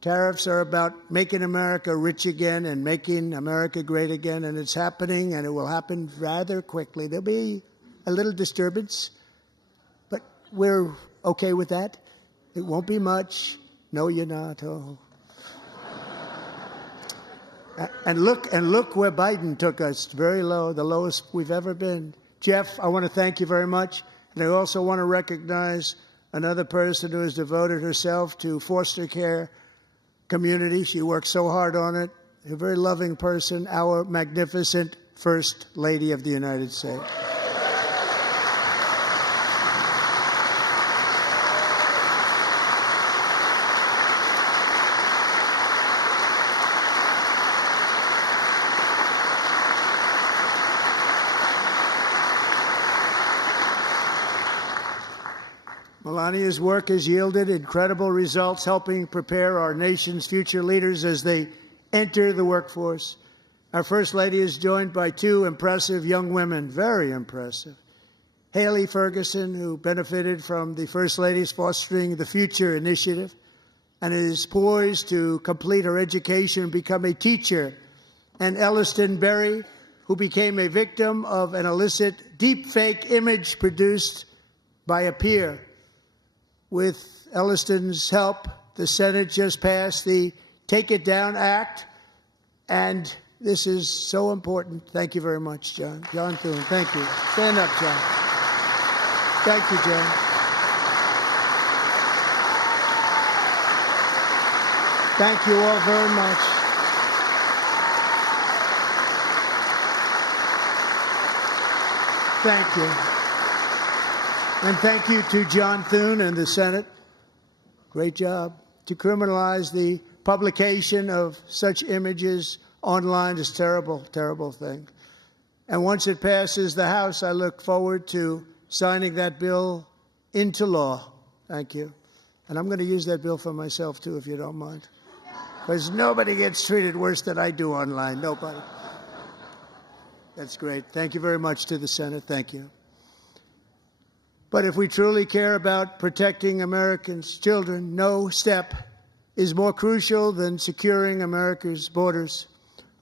Tariffs are about making America rich again and making America great again, and it's happening, and it will happen rather quickly. There'll be a little disturbance, but we're okay with that. It won't be much. No, you're not. Oh. And look where Biden took us. Very low, the lowest we've ever been. Jeff, I want to thank you very much. And I also want to recognize another person who has devoted herself to foster care community. She works so hard on it. A very loving person, our magnificent First Lady of the United States. Melania's work has yielded incredible results, helping prepare our nation's future leaders as they enter the workforce. Our First Lady is joined by 2 impressive young women, very impressive. Haley Ferguson, who benefited from the First Lady's Fostering the Future initiative and is poised to complete her education and become a teacher. And Elliston Berry, who became a victim of an illicit deepfake image produced by a peer. With Elliston's help, the Senate just passed the Take It Down Act, and this is so important. Thank you very much, John. John Thune, thank you. Stand up, John. Thank you, John. Thank you all very much. Thank you. And thank you to John Thune and the Senate. Great job. To criminalize the publication of such images online is terrible, terrible thing. And once it passes the House, I look forward to signing that bill into law. Thank you. And I'm going to use that bill for myself, too, if you don't mind. Because nobody gets treated worse than I do online. Nobody. That's great. Thank you very much to the Senate. Thank you. But if we truly care about protecting Americans' children, no step is more crucial than securing America's borders.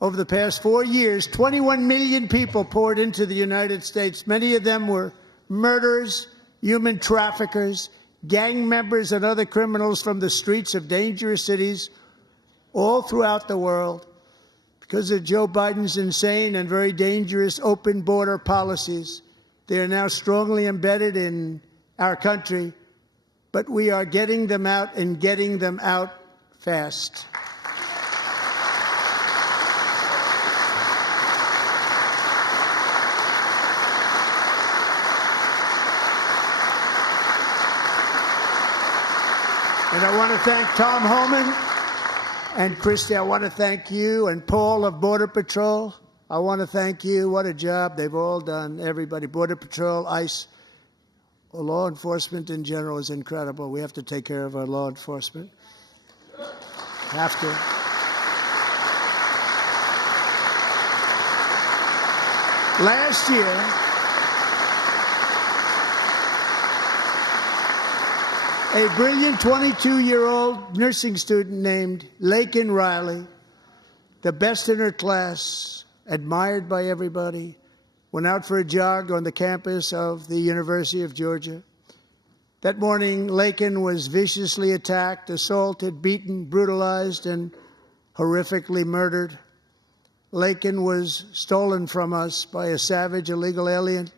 Over the past 4 years, 21 million people poured into the United States. Many of them were murderers, human traffickers, gang members, and other criminals from the streets of dangerous cities all throughout the world. Because of Joe Biden's insane and very dangerous open border policies, they are now strongly embedded in our country, but we are getting them out and getting them out fast. And I want to thank Tom Homan and Christy. I want to thank you and Paul of Border Patrol. I want to thank you. What a job they've all done. Everybody, Border Patrol, ICE, law enforcement in general is incredible. We have to take care of our law enforcement. Have to. Last year, a brilliant 22-year-old nursing student named Laken Riley, the best in her class, admired by everybody, went out for a jog on the campus of the University of Georgia. That morning, Laken was viciously attacked, assaulted, beaten, brutalized, and horrifically murdered. Laken was stolen from us by a savage illegal alien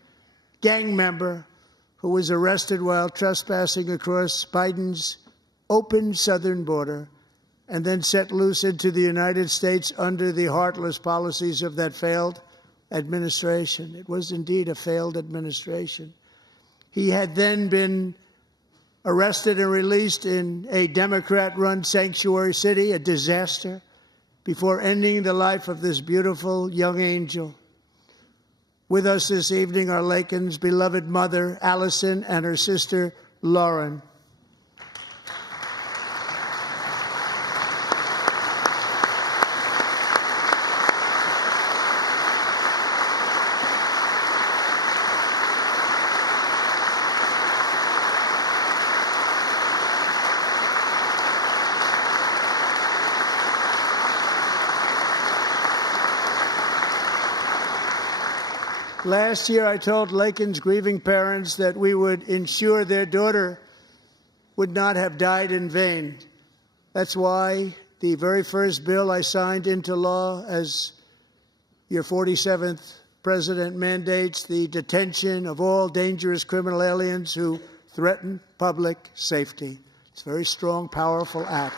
gang member who was arrested while trespassing across Biden's open southern border and then set loose into the United States under the heartless policies of that failed administration. It was indeed a failed administration. He had then been arrested and released in a Democrat-run sanctuary city, a disaster, before ending the life of this beautiful young angel. With us this evening are Laken's beloved mother, Allison, and her sister, Lauren. Last year, I told Laken's grieving parents that we would ensure their daughter would not have died in vain. That's why the very first bill I signed into law as your 47th president mandates the detention of all dangerous criminal aliens who threaten public safety. It's a very strong, powerful act.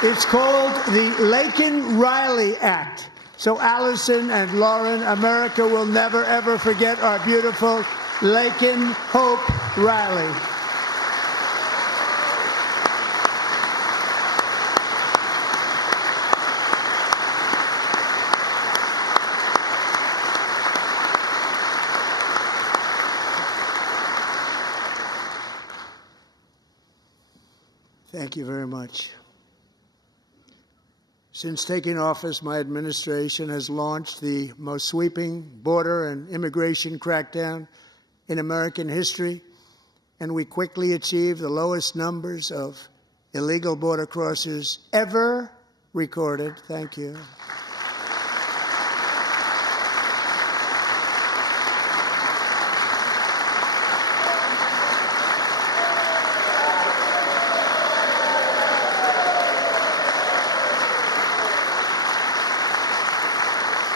It's called the Laken Riley Act. So Allison and Lauren, America will never, ever forget our beautiful Laken Hope Riley. Thank you very much. Since taking office, my administration has launched the most sweeping border and immigration crackdown in American history, and we quickly achieved the lowest numbers of illegal border crossers ever recorded. Thank you.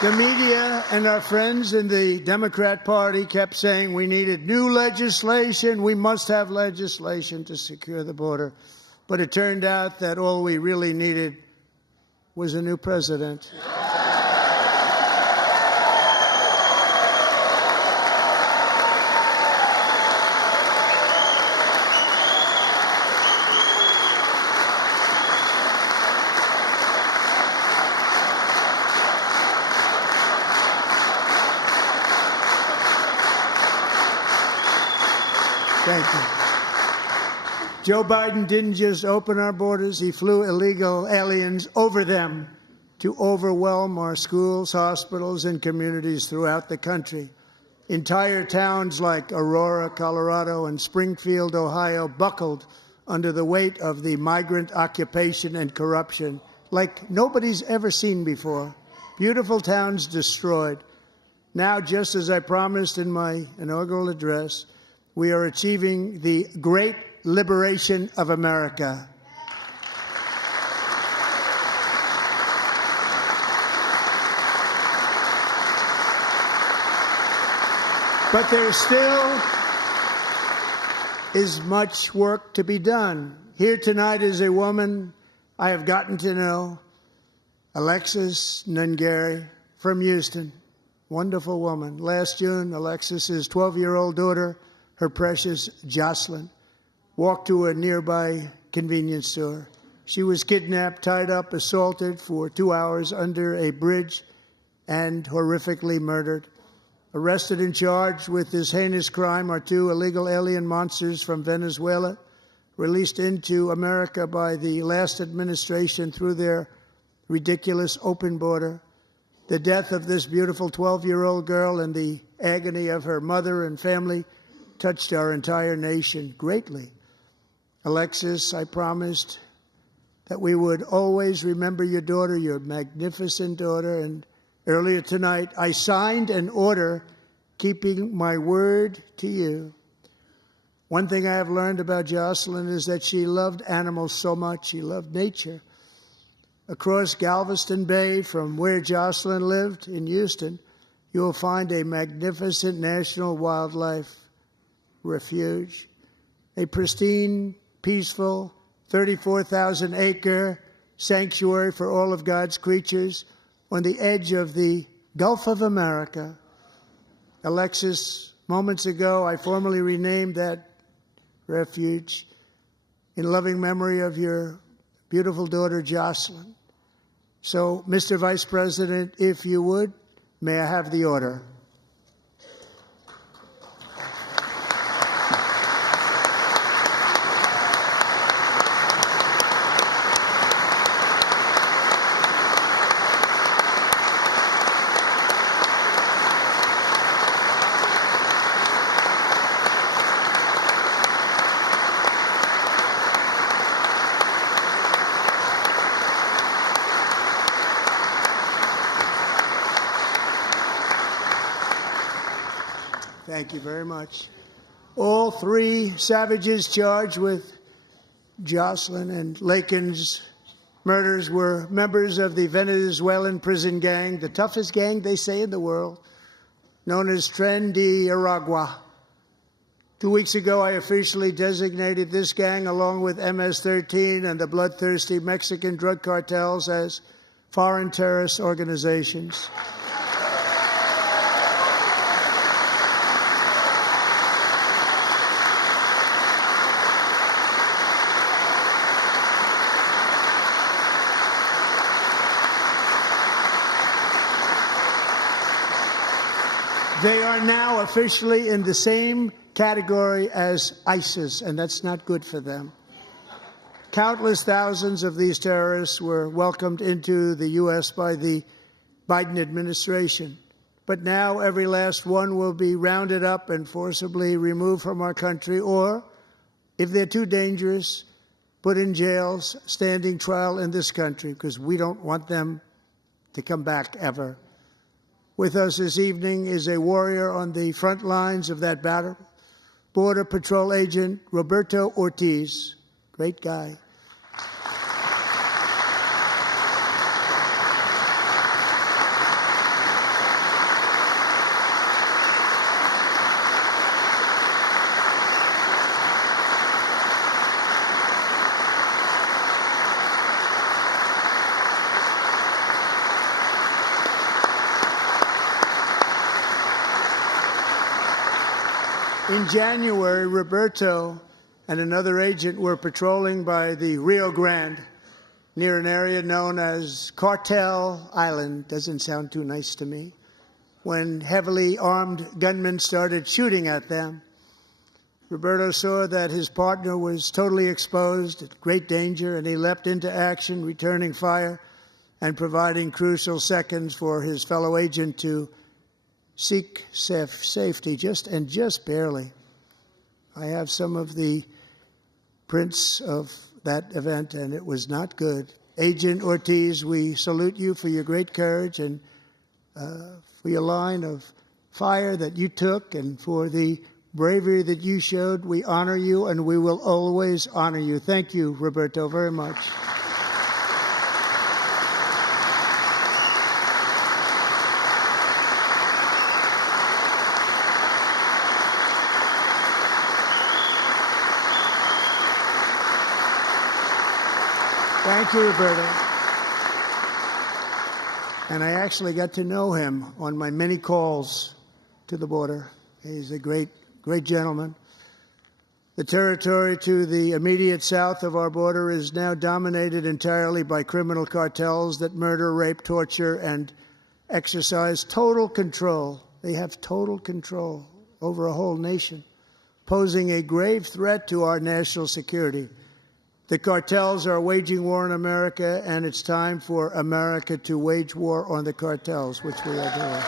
The media and our friends in the Democrat Party kept saying we needed new legislation. We must have legislation to secure the border. But it turned out that all we really needed was a new president. Thank you. Joe Biden didn't just open our borders, he flew illegal aliens over them to overwhelm our schools, hospitals, and communities throughout the country. Entire towns like Aurora, Colorado, and Springfield, Ohio, buckled under the weight of the migrant occupation and corruption like nobody's ever seen before. Beautiful towns destroyed. Now, just as I promised in my inaugural address, we are achieving the great liberation of America. But there still is much work to be done. Here tonight is a woman I have gotten to know, Alexis Nungari from Houston. Wonderful woman. Last June, Alexis's 12-year-old daughter, her precious Jocelyn, walked to a nearby convenience store. She was kidnapped, tied up, assaulted for 2 hours under a bridge, and horrifically murdered. Arrested and charged with this heinous crime are 2 illegal alien monsters from Venezuela, released into America by the last administration through their ridiculous open border. The death of this beautiful 12-year-old girl and the agony of her mother and family touched our entire nation greatly. Alexis, I promised that we would always remember your daughter, your magnificent daughter, and earlier tonight, I signed an order keeping my word to you. One thing I have learned about Jocelyn is that she loved animals so much. She loved nature. Across Galveston Bay, from where Jocelyn lived in Houston, you will find a magnificent national wildlife refuge, a pristine, peaceful, 34,000-acre sanctuary for all of God's creatures on the edge of the Gulf of America. Alexis, moments ago, I formally renamed that refuge in loving memory of your beautiful daughter, Jocelyn. So, Mr. Vice President, if you would, may I have the order? Thank you very much. All 3 savages charged with Jocelyn and Lakin's murders were members of the Venezuelan prison gang, the toughest gang, they say, in the world, known as Tren de Aragua. 2 weeks ago, I officially designated this gang, along with MS-13 and the bloodthirsty Mexican drug cartels, as foreign terrorist organizations. They are now officially in the same category as ISIS, and that's not good for them. Countless thousands of these terrorists were welcomed into the U.S. by the Biden administration. But now every last one will be rounded up and forcibly removed from our country, or, if they're too dangerous, put in jails, standing trial in this country, because we don't want them to come back ever. With us this evening is a warrior on the front lines of that battle, Border Patrol Agent Roberto Ortiz. Great guy. In January, Roberto and another agent were patrolling by the Rio Grande near an area known as Cartel Island. Doesn't sound too nice to me. When heavily armed gunmen started shooting at them. Roberto saw that his partner was totally exposed, at great danger, and he leapt into action, returning fire and providing crucial seconds for his fellow agent to seek safety, just barely. I have some of the prints of that event, and it was not good. Agent Ortiz, we salute you for your great courage and for your line of fire that you took and for the bravery that you showed. We honor you, and we will always honor you. Thank you, Roberto, very much. Thank you, Roberto. And I actually got to know him on my many calls to the border. He's a great gentleman. The territory to the immediate south of our border is now dominated entirely by criminal cartels that murder, rape, torture, and exercise total control. They have total control over a whole nation, posing a grave threat to our national security. The cartels are waging war in America, and it's time for America to wage war on the cartels, which we are doing.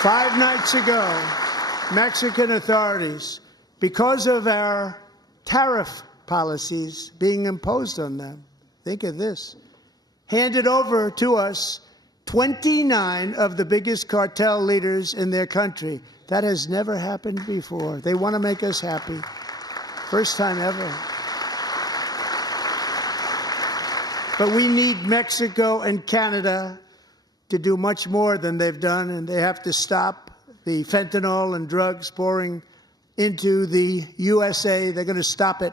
Five nights ago, Mexican authorities, because of our tariff policies being imposed on them, think of this, handed over to us 29 of the biggest cartel leaders in their country. That has never happened before. They want to make us happy. First time ever. But we need Mexico and Canada to do much more than they've done, and they have to stop the fentanyl and drugs pouring into the USA. They're going to stop it.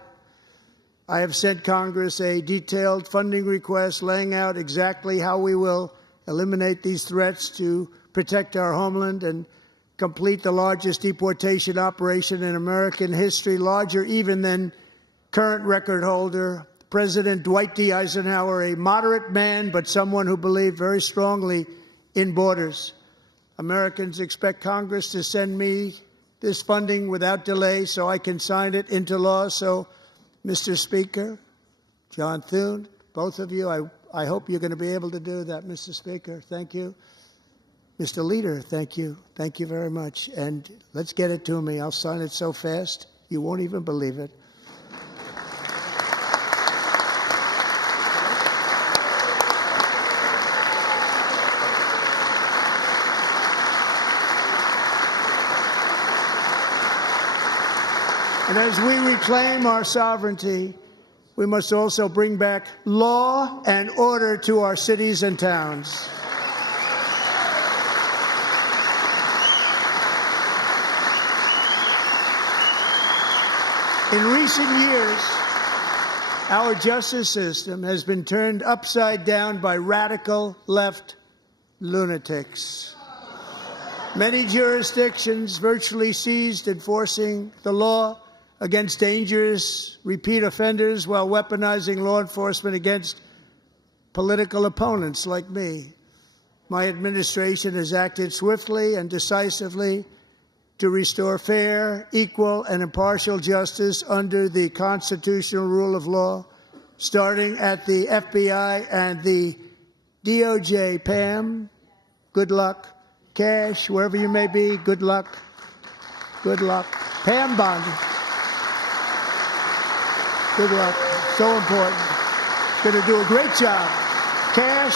I have sent Congress a detailed funding request laying out exactly how we will eliminate these threats to protect our homeland and complete the largest deportation operation in American history, larger even than current record holder, President Dwight D. Eisenhower, a moderate man, but someone who believed very strongly in borders. Americans expect Congress to send me this funding without delay so I can sign it into law. So, Mr. Speaker, John Thune, both of you, I hope you're going to be able to do that, Mr. Speaker. Thank you. Mr. Leader, thank you. Thank you very much. And let's get it to me. I'll sign it so fast, you won't even believe it. And as we reclaim our sovereignty, we must also bring back law and order to our cities and towns. In recent years, our justice system has been turned upside down by radical left lunatics. Many jurisdictions virtually ceased enforcing the law against dangerous repeat offenders while weaponizing law enforcement against political opponents like me. My administration has acted swiftly and decisively to restore fair, equal, and impartial justice under the constitutional rule of law, starting at the FBI and the DOJ. Pam, good luck. Cash, wherever you may be, good luck. Good luck. Pam Bondi. Good luck. So important. Going to do a great job. Cash,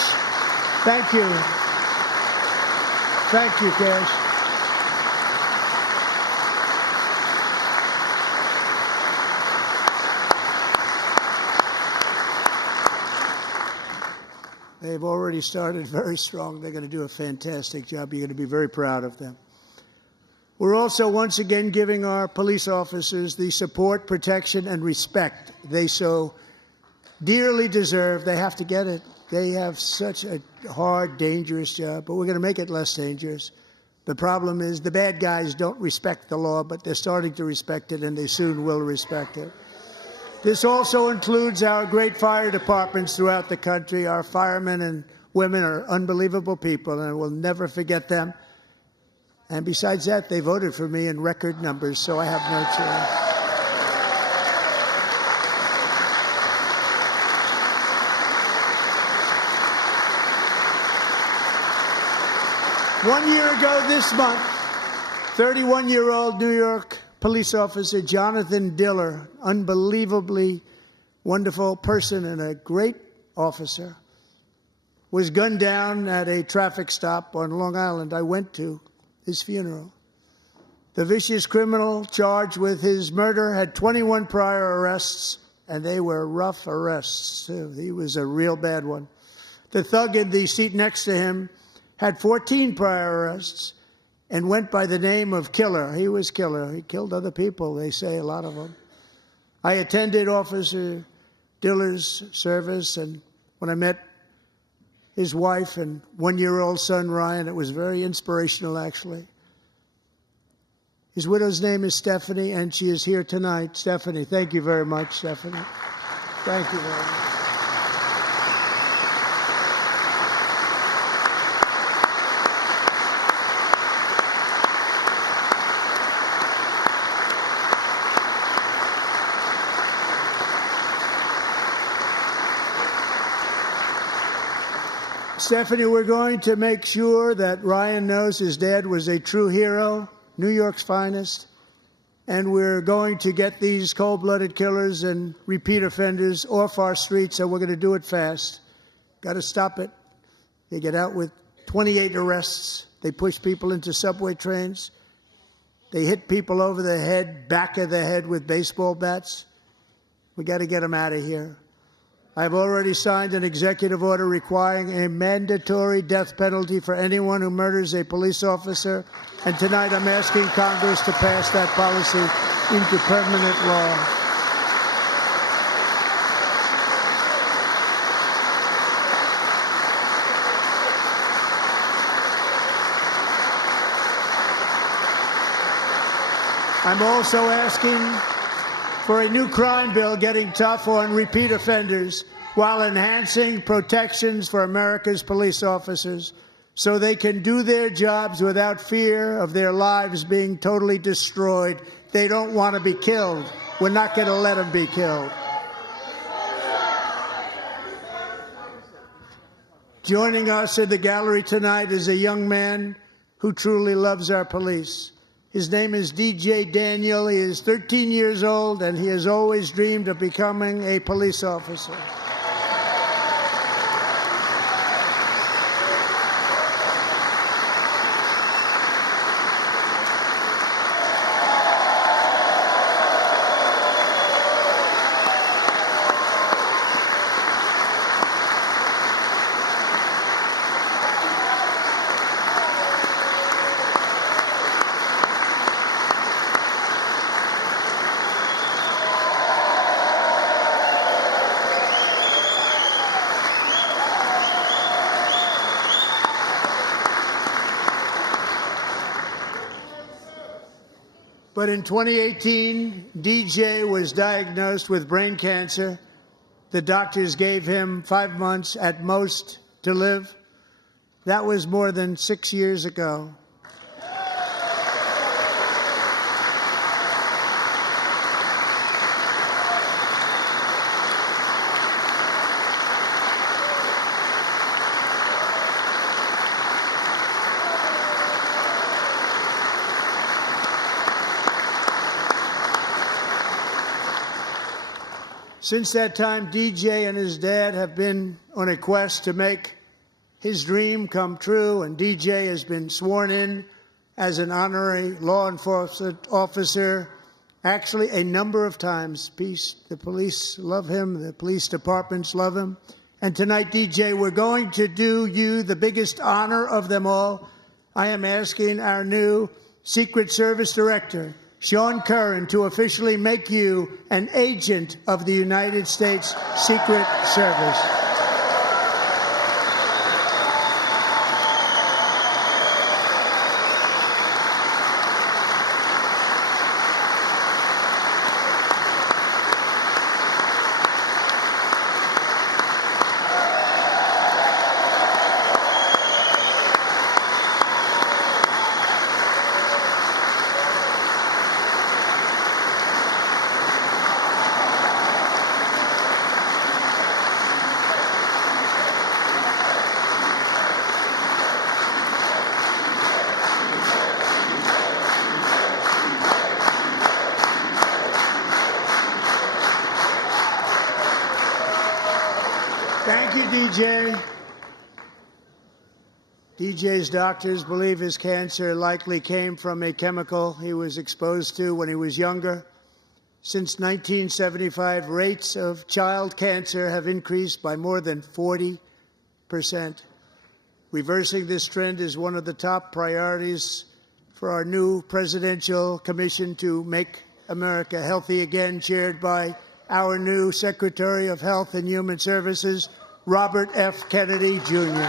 thank you. Thank you, Cash. They've already started very strong. They're going to do a fantastic job. You're going to be very proud of them. We're also once again giving our police officers the support, protection, and respect they so dearly deserve. They have to get it. They have such a hard, dangerous job, but we're going to make it less dangerous. The problem is the bad guys don't respect the law, but they're starting to respect it, and they soon will respect it. This also includes our great fire departments throughout the country. Our firemen and women are unbelievable people, and we'll never forget them. And besides that, they voted for me in record numbers, so I have no choice. One year ago this month, 31-year-old New York police officer Jonathan Diller, unbelievably wonderful person and a great officer, was gunned down at a traffic stop on Long Island. I went to his funeral. The vicious criminal charged with his murder had 21 prior arrests, and they were rough arrests, too. He was a real bad one. The thug in the seat next to him had 14 prior arrests and went by the name of Killer. He was Killer. He killed other people, they say, a lot of them. I attended Officer Diller's service, and when I met his wife and one-year-old son, Ryan, it was very inspirational, actually. His widow's name is Stephanie, and she is here tonight. Stephanie, thank you very much, Stephanie. Thank you very much. Stephanie, we're going to make sure that Ryan knows his dad was a true hero, New York's finest, and we're going to get these cold-blooded killers and repeat offenders off our streets, and we're going to do it fast. Got to stop it. They get out with 28 arrests. They push people into subway trains. They hit people over the head, back of the head with baseball bats. We got to get them out of here. I've already signed an executive order requiring a mandatory death penalty for anyone who murders a police officer, and tonight I'm asking Congress to pass that policy into permanent law. I'm also asking for a new crime bill getting tough on repeat offenders while enhancing protections for America's police officers so they can do their jobs without fear of their lives being totally destroyed. They don't want to be killed. We're not going to let them be killed. Joining us in the gallery tonight is a young man who truly loves our police. His name is DJ Daniel. He is 13 years old, and he has always dreamed of becoming a police officer. But in 2018, DJ was diagnosed with brain cancer. The doctors gave him 5 months at most to live. That was more than 6 years ago. Since that time, DJ and his dad have been on a quest to make his dream come true, and DJ has been sworn in as an honorary law enforcement officer, actually a number of times. The police love him, the police departments love him. And tonight, DJ, we're going to do you the biggest honor of them all. I am asking our new Secret Service Director, Sean Curran, to officially make you an agent of the United States Secret Service. DJ. DJ's doctors believe his cancer likely came from a chemical he was exposed to when he was younger. Since 1975, rates of child cancer have increased by more than 40%. Reversing this trend is one of the top priorities for our new presidential commission to make America healthy again, chaired by our new Secretary of Health and Human Services, Robert F. Kennedy, Jr.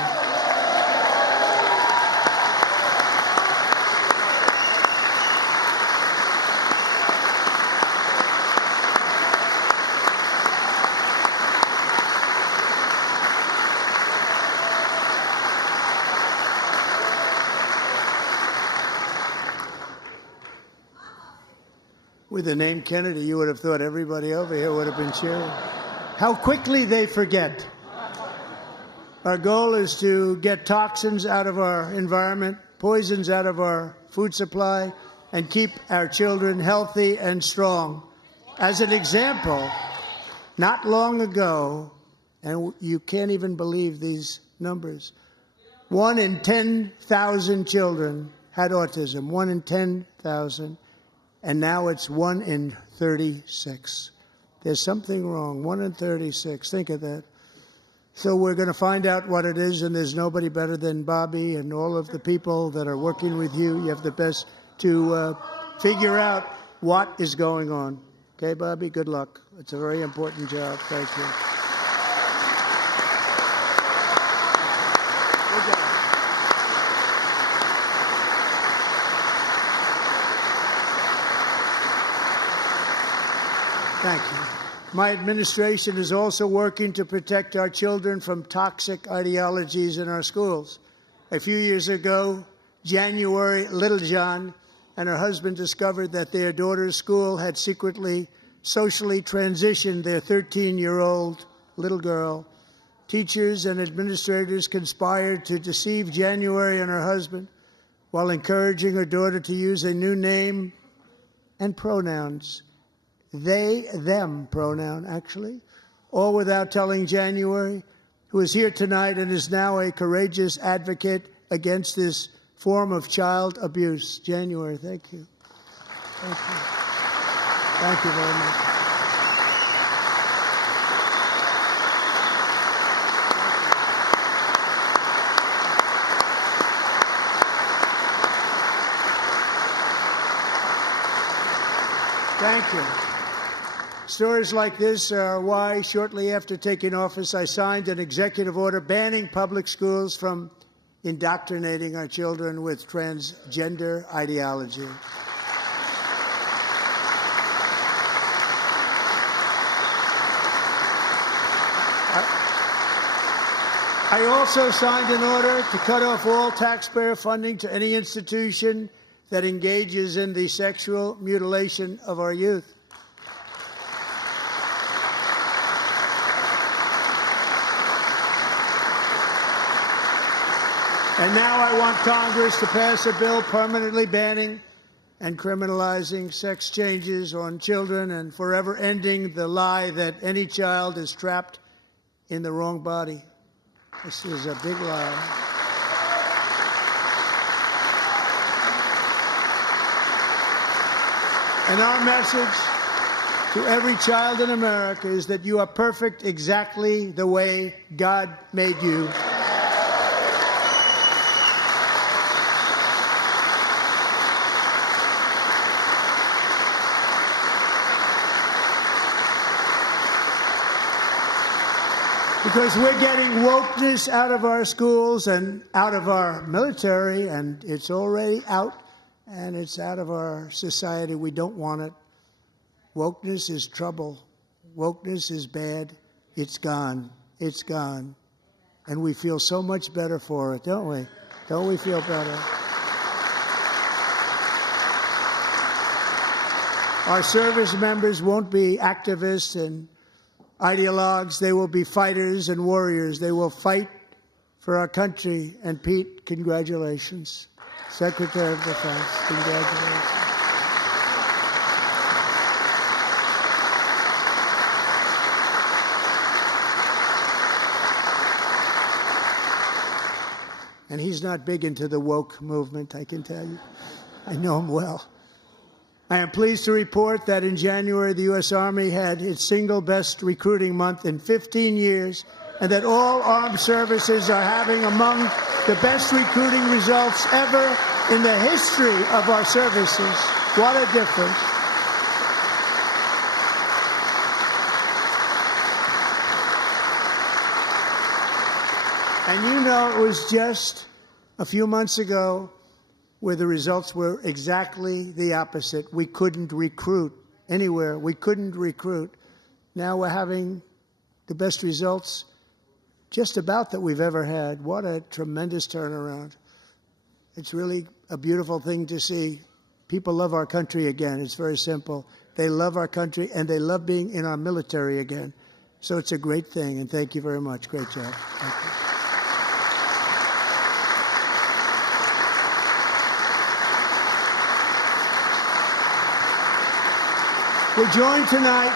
With the name Kennedy, you would have thought everybody over here would have been cheering. How quickly they forget. Our goal is to get toxins out of our environment, poisons out of our food supply, and keep our children healthy and strong. As an example, not long ago, and you can't even believe these numbers, 1 in 10,000 children had autism, 1 in 10,000. And now it's 1 in 36. There's something wrong. 1 in 36. Think of that. So we're going to find out what it is, and there's nobody better than Bobby and all of the people that are working with you. You have the best to figure out what is going on. Okay, Bobby? Good luck. It's a very important job. Thank you. Good job. Thank you. My administration is also working to protect our children from toxic ideologies in our schools. A few years ago, January Littlejohn and her husband discovered that their daughter's school had secretly socially transitioned their 13-year-old little girl. Teachers and administrators conspired to deceive January and her husband while encouraging her daughter to use a new name and pronouns. They, them pronoun, actually, all without telling January, who is here tonight and is now a courageous advocate against this form of child abuse. January, thank you. Thank you. Thank you very much. Thank you. Stories like this are why, shortly after taking office, I signed an executive order banning public schools from indoctrinating our children with transgender ideology. I also signed an order to cut off all taxpayer funding to any institution that engages in the sexual mutilation of our youth. And now I want Congress to pass a bill permanently banning and criminalizing sex changes on children and forever ending the lie that any child is trapped in the wrong body. This is a big lie. And our message to every child in America is that you are perfect exactly the way God made you. Because we're getting wokeness out of our schools and out of our military, and it's already out, and it's out of our society. We don't want it. Wokeness is trouble. Wokeness is bad. It's gone. It's gone. And we feel so much better for it, don't we? Don't we feel better? Our service members won't be activists and ideologues. They will be fighters and warriors. They will fight for our country. And Pete, congratulations. Secretary of Defense, congratulations. And he's not big into the woke movement, I can tell you. I know him well. I am pleased to report that in January, the U.S. Army had its single best recruiting month in 15 years, and that all armed services are having among the best recruiting results ever in the history of our services. What a difference. And you know, it was just a few months ago where the results were exactly the opposite. We couldn't recruit anywhere. We couldn't recruit. Now we're having the best results just about that we've ever had. What a tremendous turnaround. It's really a beautiful thing to see. People love our country again. It's very simple. They love our country, and they love being in our military again. So it's a great thing, and thank you very much. Great job. Thank you. We're joined tonight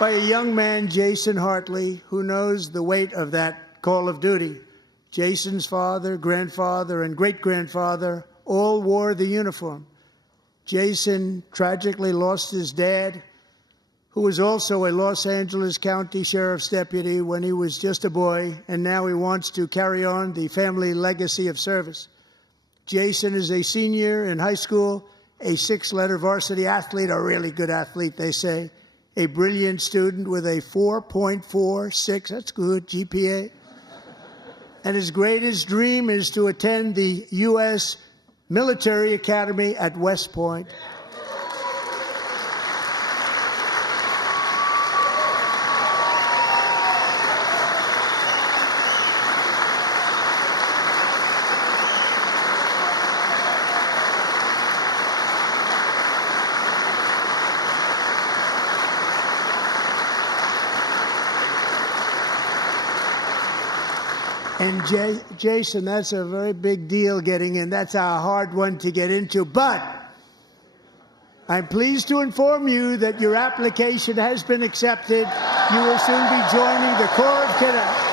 by a young man, Jason Hartley, who knows the weight of that call of duty. Jason's father, grandfather, and great-grandfather all wore the uniform. Jason tragically lost his dad, who was also a Los Angeles County Sheriff's deputy when he was just a boy, and now he wants to carry on the family legacy of service. Jason is a senior in high school, a six-letter varsity athlete, a really good athlete, they say, a brilliant student with a 4.46, that's good, GPA. And his greatest dream is to attend the U.S. Military Academy at West Point. And Jason, that's a very big deal getting in. That's a hard one to get into. But I'm pleased to inform you that your application has been accepted. You will soon be joining the Corps of Cadets.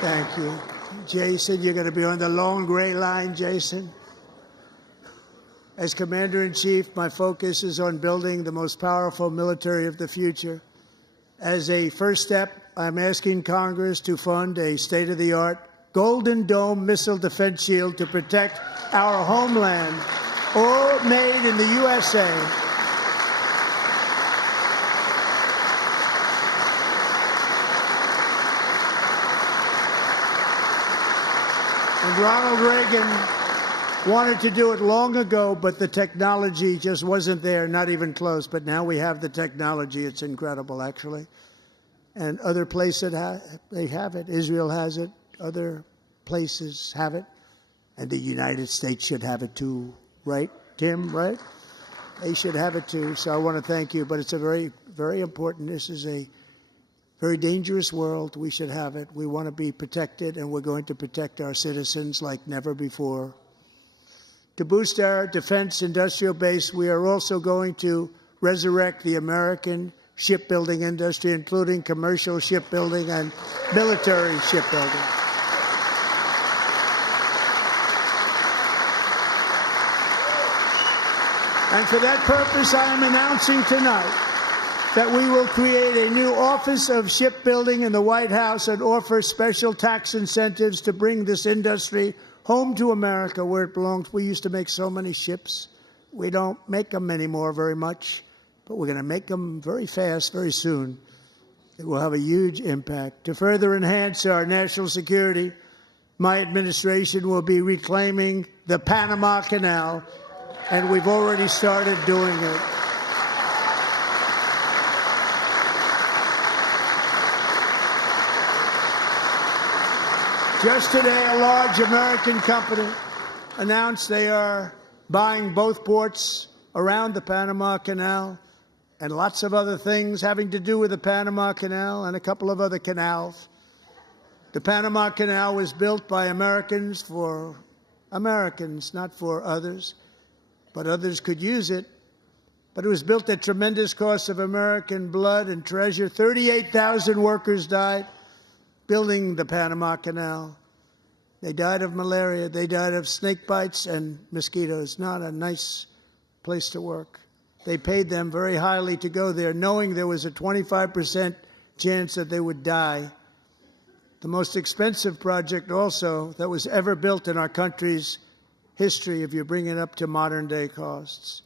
Thank you. Jason, you're going to be on the long gray line, Jason. As Commander-in-Chief, my focus is on building the most powerful military of the future. As a first step, I'm asking Congress to fund a state-of-the-art Golden Dome missile defense shield to protect our homeland, all made in the USA. And Ronald Reagan wanted to do it long ago, but the technology just wasn't there, not even close. But now we have the technology. It's incredible, actually. And other places, they have it. Israel has it. Other places have it. And the United States should have it too, right, Tim, right? They should have it too. So I want to thank you. But it's a very, very important. This is a very dangerous world. We should have it. We want to be protected, and we're going to protect our citizens like never before. To boost our defense industrial base, we are also going to resurrect the American shipbuilding industry, including commercial shipbuilding and military shipbuilding. And for that purpose, I am announcing tonight that we will create a new Office of Shipbuilding in the White House and offer special tax incentives to bring this industry home to America where it belongs. We used to make so many ships. We don't make them anymore very much, but we're going to make them very fast, very soon. It will have a huge impact. To further enhance our national security, my administration will be reclaiming the Panama Canal, and we've already started doing it. Just today, a large American company announced they are buying both ports around the Panama Canal and lots of other things having to do with the Panama Canal and a couple of other canals. The Panama Canal was built by Americans for Americans, not for others, but others could use it. But it was built at tremendous cost of American blood and treasure. 38,000 workers died building the Panama Canal. They died of malaria. They died of snake bites and mosquitoes. Not a nice place to work. They paid them very highly to go there, knowing there was a 25% chance that they would die. The most expensive project also that was ever built in our country's history, if you bring it up to modern day costs.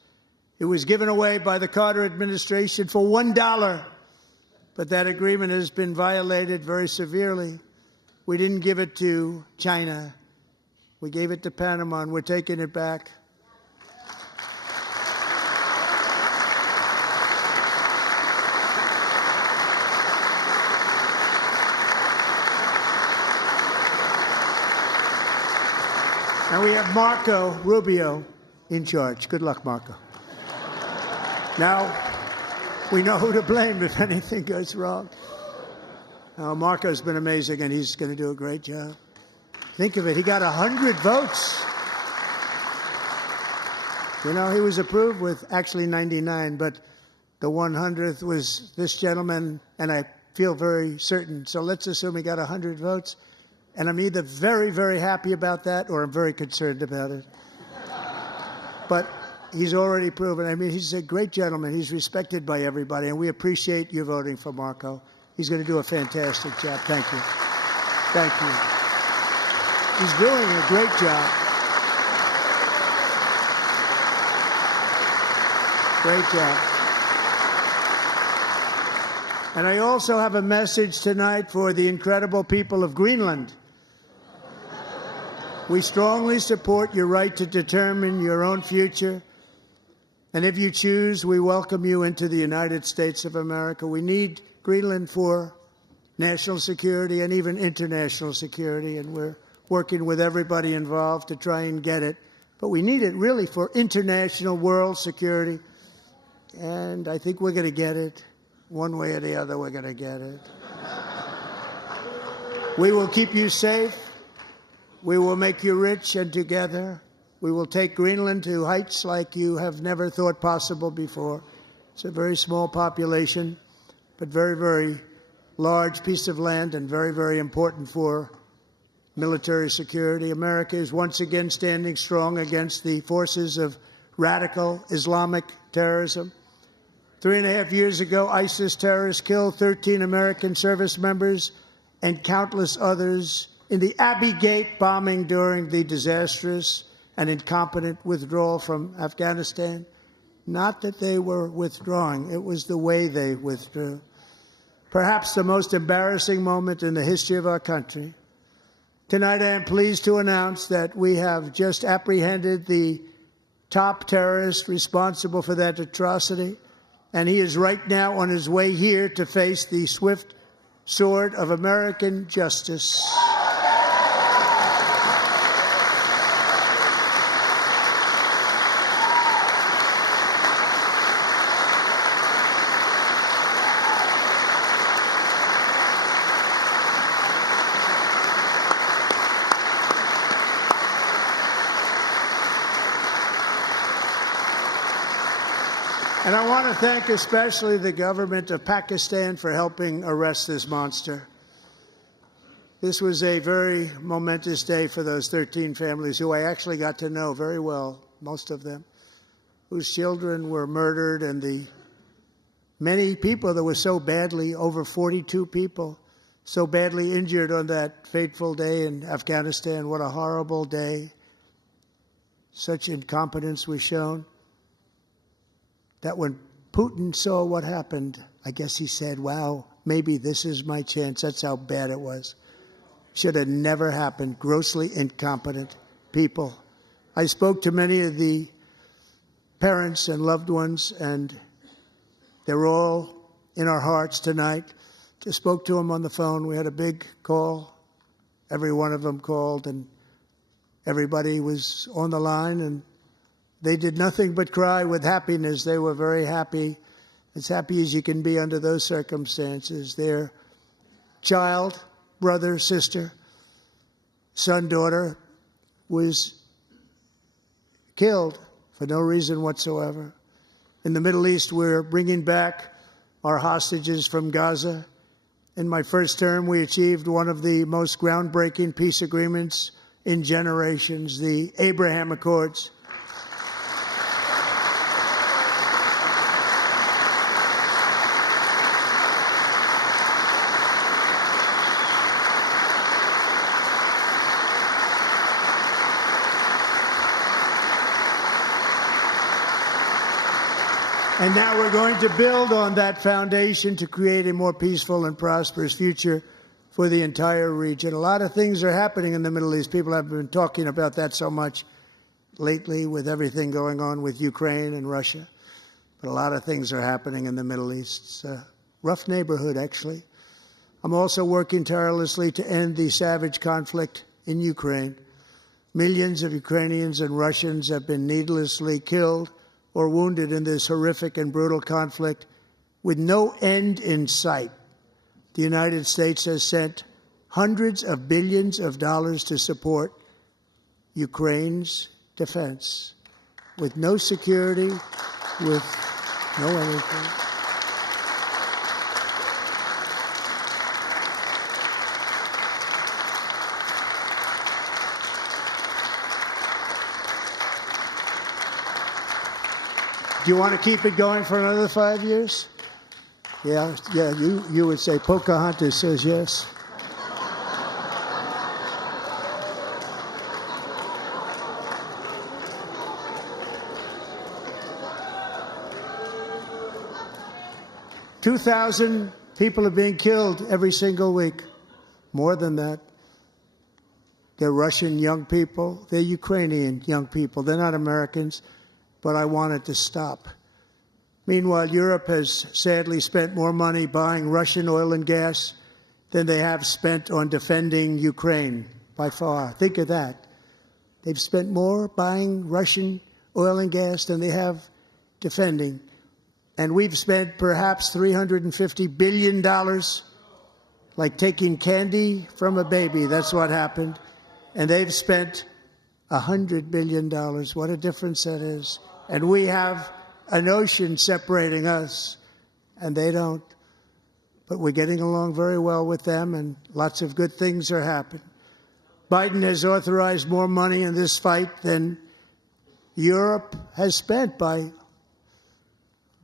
It was given away by the Carter administration for $1, but that agreement has been violated very severely. We didn't give it to China. We gave it to Panama, and we're taking it back. And we have Marco Rubio in charge. Good luck, Marco. Now, we know who to blame if anything goes wrong. Marco's been amazing, and he's going to do a great job. Think of it. He got 100 votes. You know, he was approved with actually 99, but the 100th was this gentleman, and I feel very certain. So let's assume he got 100 votes. And I'm either very, very happy about that or I'm very concerned about it. But he's already proven. I mean, he's a great gentleman. He's respected by everybody, and we appreciate you voting for Marco. He's going to do a fantastic job. Thank you. Thank you. He's doing a great job. Great job. And I also have a message tonight for the incredible people of Greenland. We strongly support your right to determine your own future. And if you choose, we welcome you into the United States of America. We need Greenland for national security and even international security, and we're working with everybody involved to try and get it. But we need it really for international world security, and I think we're going to get it. One way or the other, we're going to get it. We will keep you safe. We will make you rich, and together we will take Greenland to heights like you have never thought possible before. It's a very small population, but very, very large piece of land and very, very important for military security. America is once again standing strong against the forces of radical Islamic terrorism. 3.5 years ago, ISIS terrorists killed 13 American service members and countless others in the Abbey Gate bombing during the disastrous and incompetent withdrawal from Afghanistan. Not that they were withdrawing, it was the way they withdrew. Perhaps the most embarrassing moment in the history of our country. Tonight, I am pleased to announce that we have just apprehended the top terrorist responsible for that atrocity, and he is right now on his way here to face the swift sword of American justice. And I want to thank especially the government of Pakistan for helping arrest this monster. This was a very momentous day for those 13 families who I actually got to know very well, most of them, whose children were murdered, and the many people that were so badly, over 42 people, so badly injured on that fateful day in Afghanistan. What a horrible day. Such incompetence was shown. That when Putin saw what happened, I guess he said, wow, maybe this is my chance. That's how bad it was. Should have never happened. Grossly incompetent people. I spoke to many of the parents and loved ones, and they're all in our hearts tonight. Just spoke to them on the phone. We had a big call Every one of them called, and everybody was on the line, and they did nothing but cry with happiness. They were very happy, as happy as you can be under those circumstances. Their child, brother, sister, son, daughter was killed for no reason whatsoever. In the Middle East, we're bringing back our hostages from Gaza. In my first term, we achieved one of the most groundbreaking peace agreements in generations, the Abraham Accords. And now we're going to build on that foundation to create a more peaceful and prosperous future for the entire region. A lot of things are happening in the Middle East. People have been talking about that so much lately with everything going on with Ukraine and Russia. But a lot of things are happening in the Middle East. It's a rough neighborhood, actually. I'm also working tirelessly to end the savage conflict in Ukraine. Millions of Ukrainians and Russians have been needlessly killed or wounded in this horrific and brutal conflict with no end in sight. The United States has sent hundreds of billions of dollars to support Ukraine's defense with no security, with no anything. Do you want to keep it going for another 5 years? Yeah, you would say Pocahontas says yes. "2,000 people are being killed every single week. More than that. They're Russian young people. They're Ukrainian young people. They're not Americans. But I want it to stop. Meanwhile, Europe has sadly spent more money buying Russian oil and gas than they have spent on defending Ukraine, by far. Think of that. They've spent more buying Russian oil and gas than they have defending. And we've spent perhaps $350 billion, like taking candy from a baby. That's what happened. And they've spent $100 billion. What a difference that is. And we have an ocean separating us, and they don't. But we're getting along very well with them, and lots of good things are happening. Biden has authorized more money in this fight than Europe has spent, by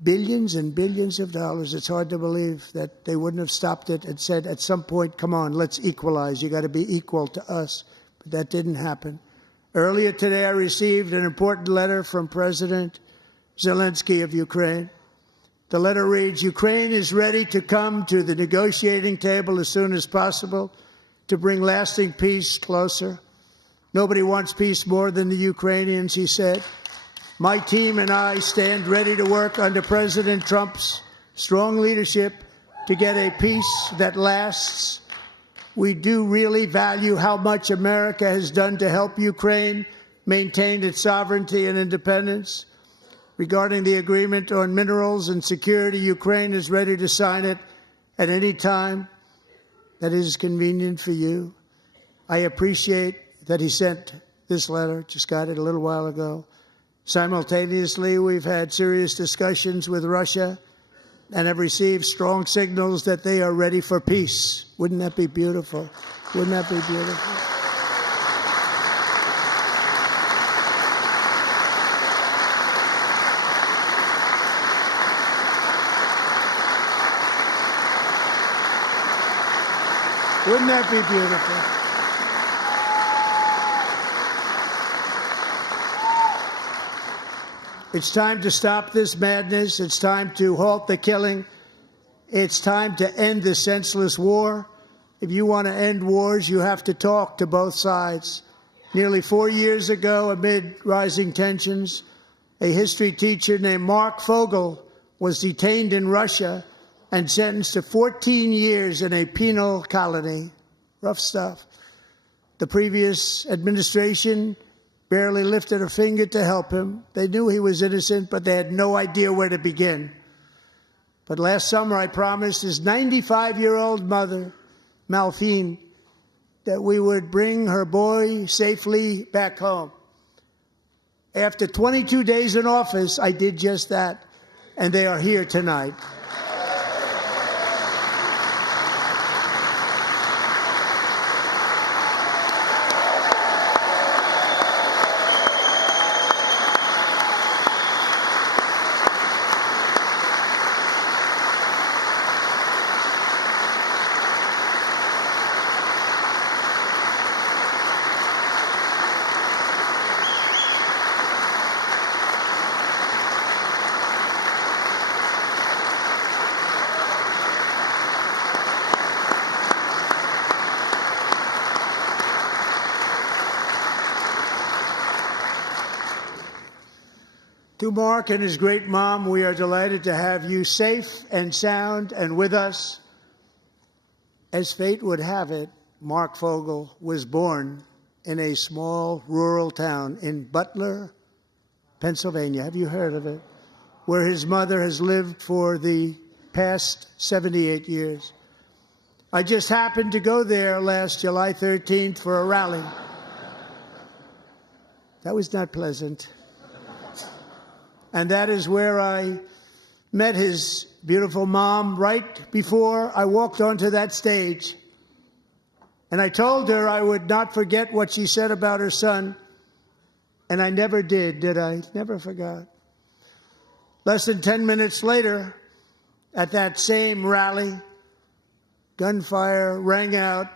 billions and billions of dollars. It's hard to believe that they wouldn't have stopped it and said at some point, come on, let's equalize. You got to be equal to us. But that didn't happen. Earlier today, I received an important letter from President Zelensky of Ukraine. The letter reads, "Ukraine is ready to come to the negotiating table as soon as possible to bring lasting peace closer. Nobody wants peace more than the Ukrainians," he said. "My team and I stand ready to work under President Trump's strong leadership to get a peace that lasts. We do really value how much America has done to help Ukraine maintain its sovereignty and independence. Regarding the agreement on minerals and security, Ukraine is ready to sign it at any time that is convenient for you." I appreciate that he sent this letter. Just got it a little while ago. Simultaneously, we've had serious discussions with Russia and have received strong signals that they are ready for peace. Wouldn't that be beautiful? Wouldn't that be beautiful? Wouldn't that be beautiful? It's time to stop this madness. It's time to halt the killing. It's time to end this senseless war. If you want to end wars, you have to talk to both sides. Nearly 4 years ago, amid rising tensions, a history teacher named Mark Fogel was detained in Russia and sentenced to 14 years in a penal colony. Rough stuff. The previous administration barely lifted a finger to help him. They knew he was innocent, but they had no idea where to begin. But last summer, I promised his 95-year-old mother, Malphine, that we would bring her boy safely back home. After 22 days in office, I did just that, and they are here tonight. To Mark and his great mom, we are delighted to have you safe and sound and with us. As fate would have it, Mark Fogel was born in a small rural town in Butler, Pennsylvania. Have you heard of it? Where his mother has lived for the past 78 years. I just happened to go there last July 13th for a rally. That was not pleasant. And that is where I met his beautiful mom right before I walked onto that stage. And I told her I would not forget what she said about her son. And I never did I? Never forgot. Less than 10 minutes later, at that same rally, gunfire rang out,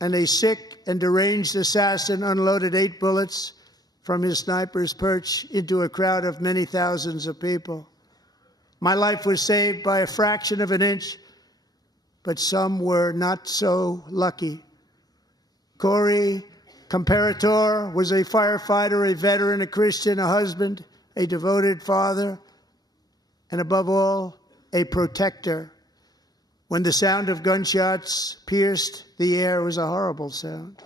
and a sick and deranged assassin unloaded 8 bullets from his sniper's perch into a crowd of many thousands of people. My life was saved by a fraction of an inch, but some were not so lucky. Corey Comparator was a firefighter, a veteran, a Christian, a husband, a devoted father, and above all, a protector. When the sound of gunshots pierced the air, it was a horrible sound.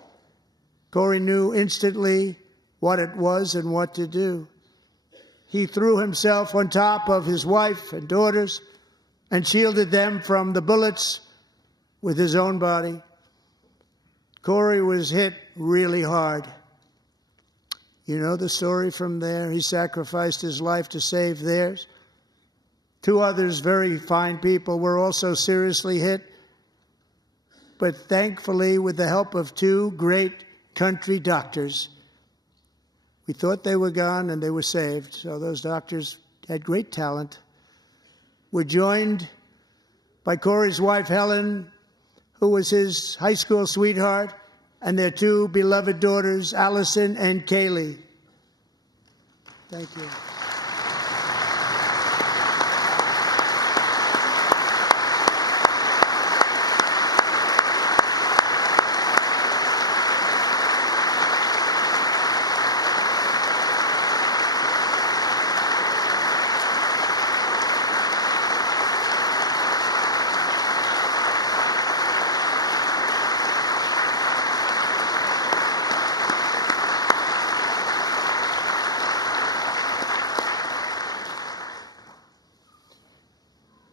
Corey knew instantly what it was and what to do. He threw himself on top of his wife and daughters and shielded them from the bullets with his own body. Corey was hit really hard. You know the story from there. He sacrificed his life to save theirs. 2 others, very fine people, were also seriously hit. But thankfully, with the help of 2 great country doctors, we thought they were gone, and they were saved. So those doctors had great talent. We're joined by Corey's wife, Helen, who was his high school sweetheart, and their 2 beloved daughters, Allison and Kaylee. Thank you.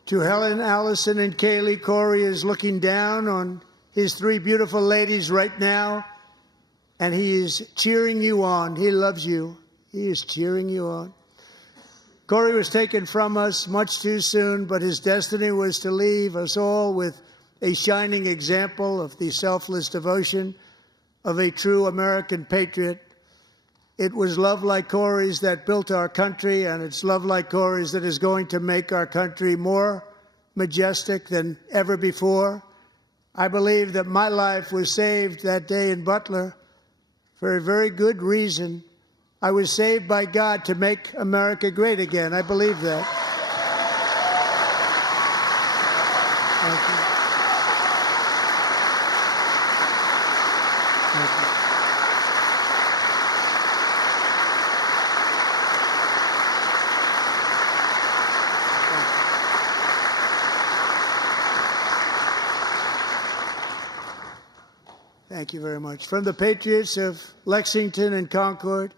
To Helen, Allison, and Kaylee, Corey is looking down on his 3 beautiful ladies right now, and he is cheering you on. He loves you. He is cheering you on. Corey was taken from us much too soon, but his destiny was to leave us all with a shining example of the selfless devotion of a true American patriot. It was love like Corey's that built our country, and it's love like Corey's that is going to make our country more majestic than ever before. I believe that my life was saved that day in Butler for a very good reason. I was saved by God to make America great again. I believe that. Thank you. Thank you. Thank you very much. From the patriots of Lexington and Concord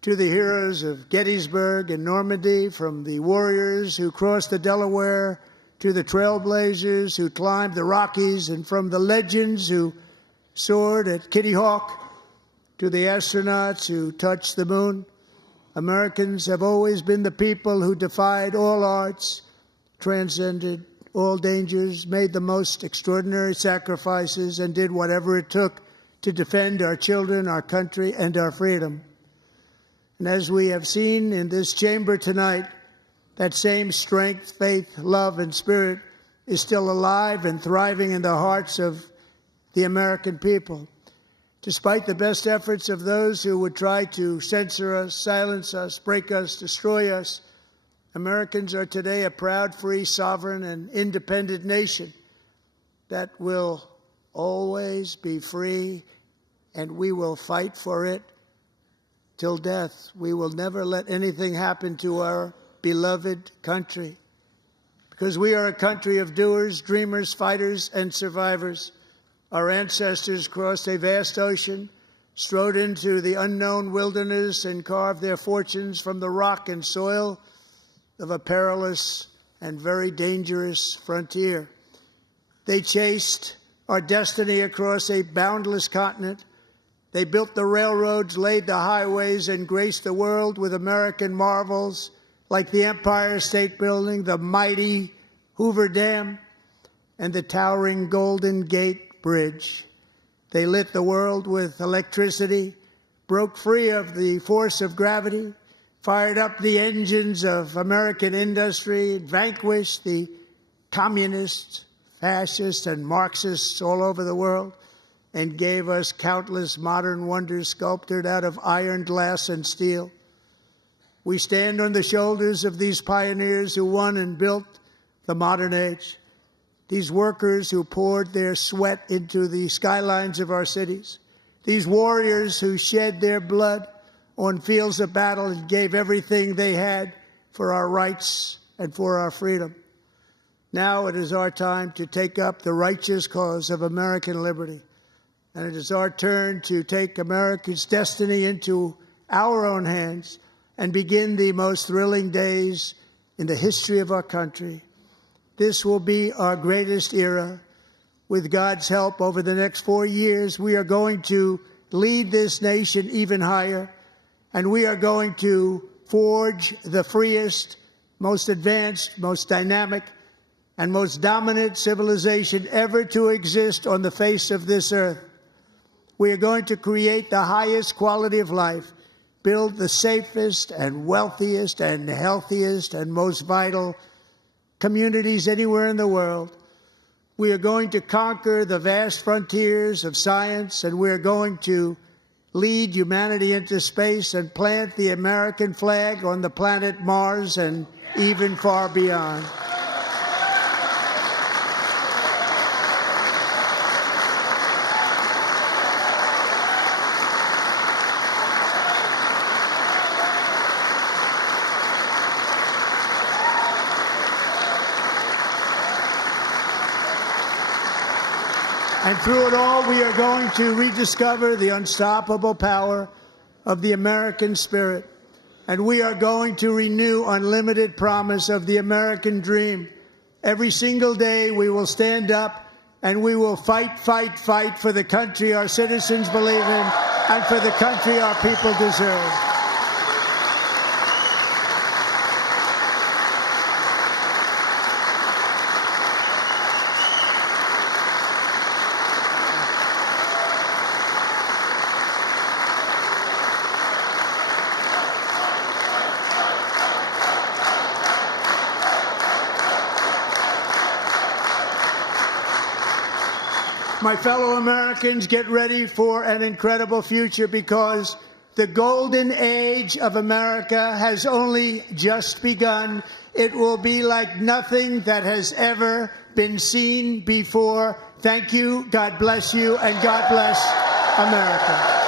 to the heroes of Gettysburg and Normandy, from the warriors who crossed the Delaware to the trailblazers who climbed the Rockies, and from the legends who soared at Kitty Hawk to the astronauts who touched the moon, Americans have always been the people who defied all odds, transcended all dangers, made the most extraordinary sacrifices, and did whatever it took to defend our children, our country, and our freedom. And as we have seen in this chamber tonight, that same strength, faith, love, and spirit is still alive and thriving in the hearts of the American people. Despite the best efforts of those who would try to censor us, silence us, break us, destroy us, Americans are today a proud, free, sovereign, and independent nation that will always be free, and we will fight for it till death. We will never let anything happen to our beloved country, because we are a country of doers, dreamers, fighters, and survivors. Our ancestors crossed a vast ocean, strode into the unknown wilderness, and carved their fortunes from the rock and soil of a perilous and very dangerous frontier. They chased our destiny across a boundless continent. They built the railroads, laid the highways, and graced the world with American marvels like the Empire State Building, the mighty Hoover Dam, and the towering Golden Gate Bridge. They lit the world with electricity, broke free of the force of gravity, fired up the engines of American industry, vanquished the communists, fascists, and Marxists all over the world, and gave us countless modern wonders sculptured out of iron, glass, and steel. We stand on the shoulders of these pioneers who won and built the modern age, these workers who poured their sweat into the skylines of our cities, these warriors who shed their blood on fields of battle and gave everything they had for our rights and for our freedom. Now it is our time to take up the righteous cause of American liberty. And it is our turn to take America's destiny into our own hands and begin the most thrilling days in the history of our country. This will be our greatest era. With God's help, over the next 4 years, we are going to lead this nation even higher, and we are going to forge the freest, most advanced, most dynamic, and most dominant civilization ever to exist on the face of this earth. We are going to create the highest quality of life, build the safest and wealthiest and healthiest and most vital communities anywhere in the world. We are going to conquer the vast frontiers of science, and we are going to lead humanity into space and plant the American flag on the planet Mars and even far beyond. And through it all, we are going to rediscover the unstoppable power of the American spirit. And we are going to renew unlimited promise of the American dream. Every single day, we will stand up and we will fight, fight, fight for the country our citizens believe in and for the country our people deserve. My fellow Americans, get ready for an incredible future, because the golden age of America has only just begun. It will be like nothing that has ever been seen before. Thank you, God bless you, and God bless America.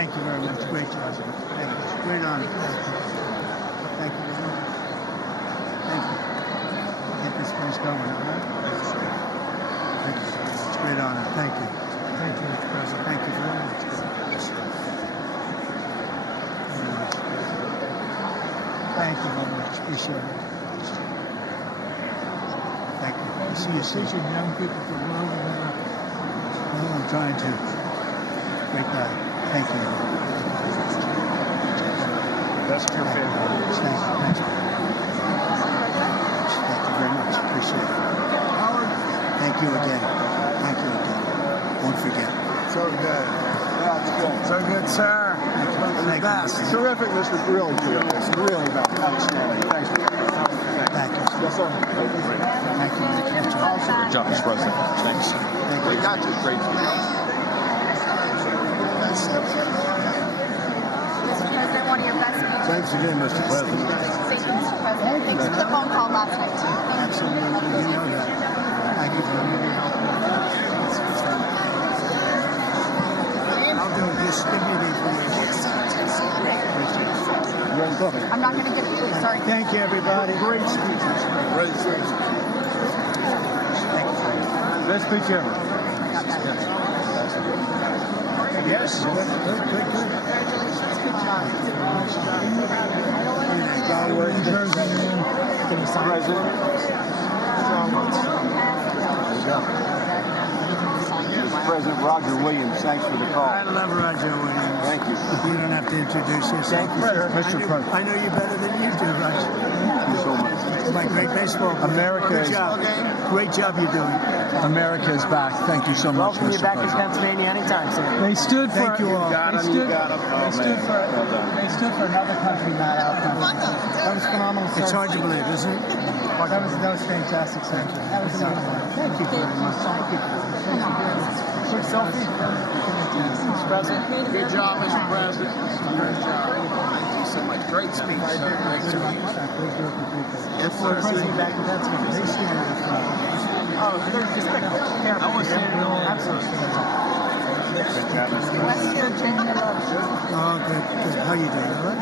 Thank you very much. Great job. Thank you. Great honor. Thank you very much. Thank you. Get this place going, all right? Thank you very much. Great honor. Thank you. Thank you, Mr. President. Thank you very much. Thank you very much. Appreciate it. Thank you. I see you teaching young people to love and well, I'm trying to. Great guy. Thank you. That's your favorite. Thank you. Thank you. Thank you very much. Appreciate it. Thank you again. Thank you again. Don't forget. So good. Yeah, it's good. So good, sir. Thank you. Terrific, Mr. Really terrific. It's really outstanding. Thanks. Thank you. Yes, sir. Thank you. Good job, Mr. President. Thanks. Thank you. We got you. Great. Mr. President, one of your best speeches. Thanks again, Mr. President. Thank you, Mr. President. Thanks for the phone call last night, too. Absolutely. You know that. Thank you very much. I'll do it. Just give me the information. I'm not going to give you. Sorry. Thank you, everybody. Great speech. Great speech. Best speech ever. Yes. Good. Congratulations. Good job. God work. Mr. President Roger Williams, thanks for the call. I love Roger Williams. Thank you. You don't have to introduce yourself. Thank you, sir. Mr. President. I know you better than you do, Roger. Thank you so much. My great baseball. America Good is- job. Great job you're doing. America is back. Thank you so much, Welcome you Mr. back in President. Pennsylvania anytime, sir. They stood for. Thank you all. They stood for another country, not our country. That was phenomenal. It's hard to believe, isn't it? That was fantastic, sir. That was Thank you very much. Thank you. quick selfie. Mr. President. Good job, Mr. President. Good job. Thank you so much. Great speech, sir. Thanks so much. Yes, sir. President back in Pennsylvania. Oh, there's just a picture. I was standing on absolutely. West Virginia loves you. Oh, good. How you doing? All right?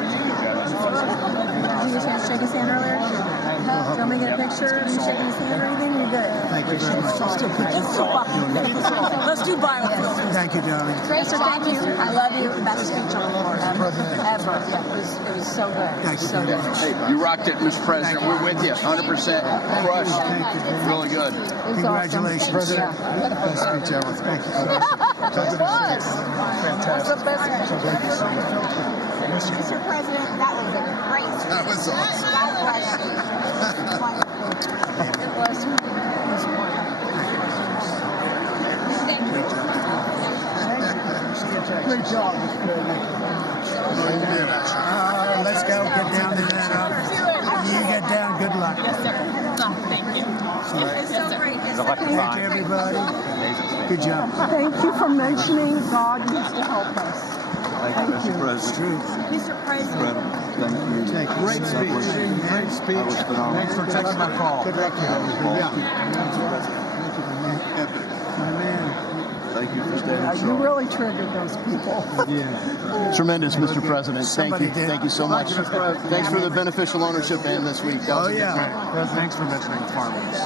Did you get a chance to shake his hand earlier? Do you want me to get a picture of you shaking his hand or anything? You're good. Thank you very much. Let's do biofilm. Thank you, darling. Sir, thank you. I love you. Best speech on the floor ever. Yeah, it was so good. Thank you So very good. much. Hey, you rocked it, Mr. President. We're with you. 100% crushed. Thank you very much. Really good. It was Congratulations. awesome. Yeah. Best speech ever. Thank you so much. It was. That's the best speech. Mr. President, that was a great speech. That was awesome. God bless you. It was wonderful. Thank you. Good job. Let's go. Get down to that. You get down. Good luck. Thank you. It's so great. Thank you, everybody. Good job. Thank you for mentioning God needs to help us. Thank you, Mr. President. True. Mr. President. Thank you. Thank you. Great speech. Great speech. That was phenomenal. Thanks for taking my call. Good luck. Yeah. Epic. My man. Thank you for staying You strong. really triggered those people. Tremendous, Mr. President. Thank Somebody you. did. Thank you so much. Thanks for the beneficial ownership and this week. That was Oh, a good yeah. one. Thanks for mentioning farmers.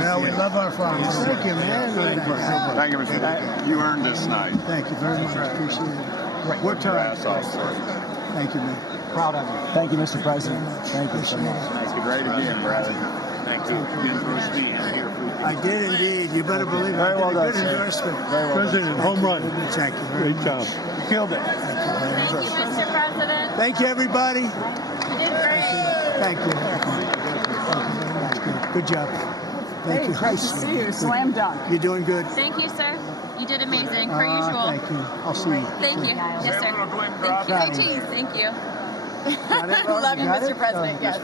Well, we love our farmers. Thank you, man. Thank you, Mr. President. You earned this night. Thank you very much. Appreciate it. Worked hard. Thank you, man. Proud of you. Thank you, Mr. President. Thank you so much. Thank you. Great again, brother. Thank you again for us being here. I did indeed. You better believe it. Very well I did a done, good sir. endorsement. Very well President, home run. Thank you very much. job. You killed it. Mr. President. Thank you, everybody. You did great. Thank you. Good job. Thank Hey, you. great to see you. Slam dunk. You're doing good. Thank you, sir. You did amazing, per usual. Thank you. I'll see you. Thank you. Yes, sir. Thank you. Say cheese. Thank you. Love you, Mr. President. Yes.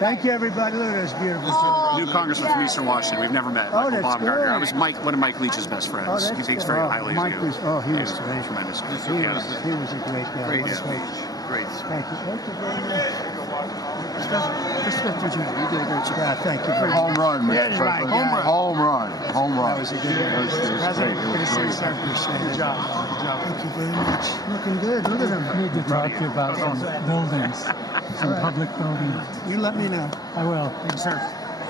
Thank you, everybody. Look at this beautiful city. New congressman from Eastern Washington. We've never met. Oh, Michael that's Baumgartner. good. I was one of Mike Leach's best friends. Oh, that's He thinks good. very Oh, highly Mike of you. was- oh, he was great. Tremendous. He was a great guy. Great What a speech. great- Great. Thank you. Thank you very much. Mr. President, you did a great job. Yeah, thank you very much. Home run, Mr. President. Home run. home run. That was a good one. President, good to see you, sir. Good job. Good job. Thank you very much. Looking good. Look at him. I need to talk to you about some buildings, some public buildings. You let me know. I will. Thank you, sir.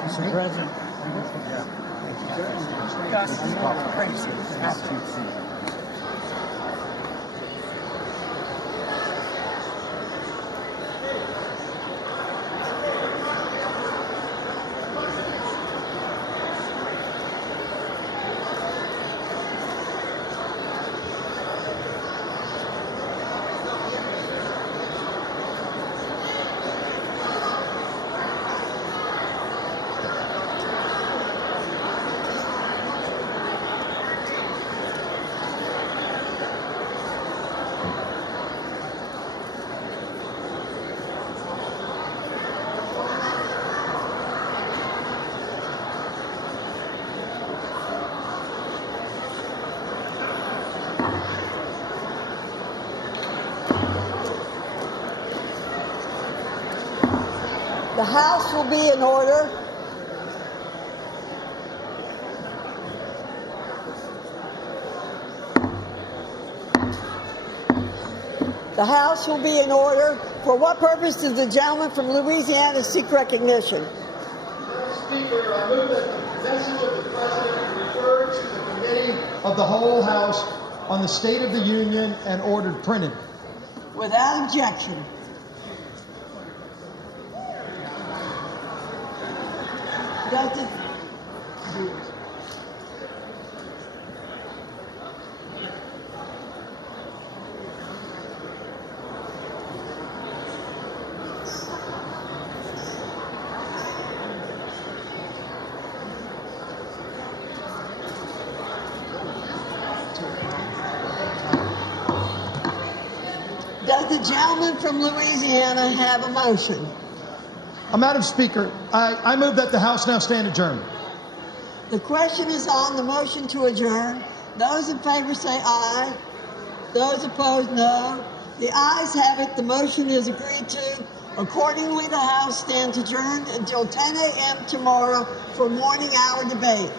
Mr. President. The House will be in order. The House will be in order. For what purpose does the gentleman from Louisiana seek recognition? Speaker, I move that the message of the President be referred to the Committee of the Whole House on the State of the Union and ordered printed. Without objection. Does it, does the gentleman from Louisiana have a motion? Madam Speaker, I move that the House now stand adjourned. The question is on the motion to adjourn. Those in favor say aye. Those opposed, no. The ayes have it. The motion is agreed to. Accordingly, the House stands adjourned until 10 a.m. tomorrow for morning hour debate.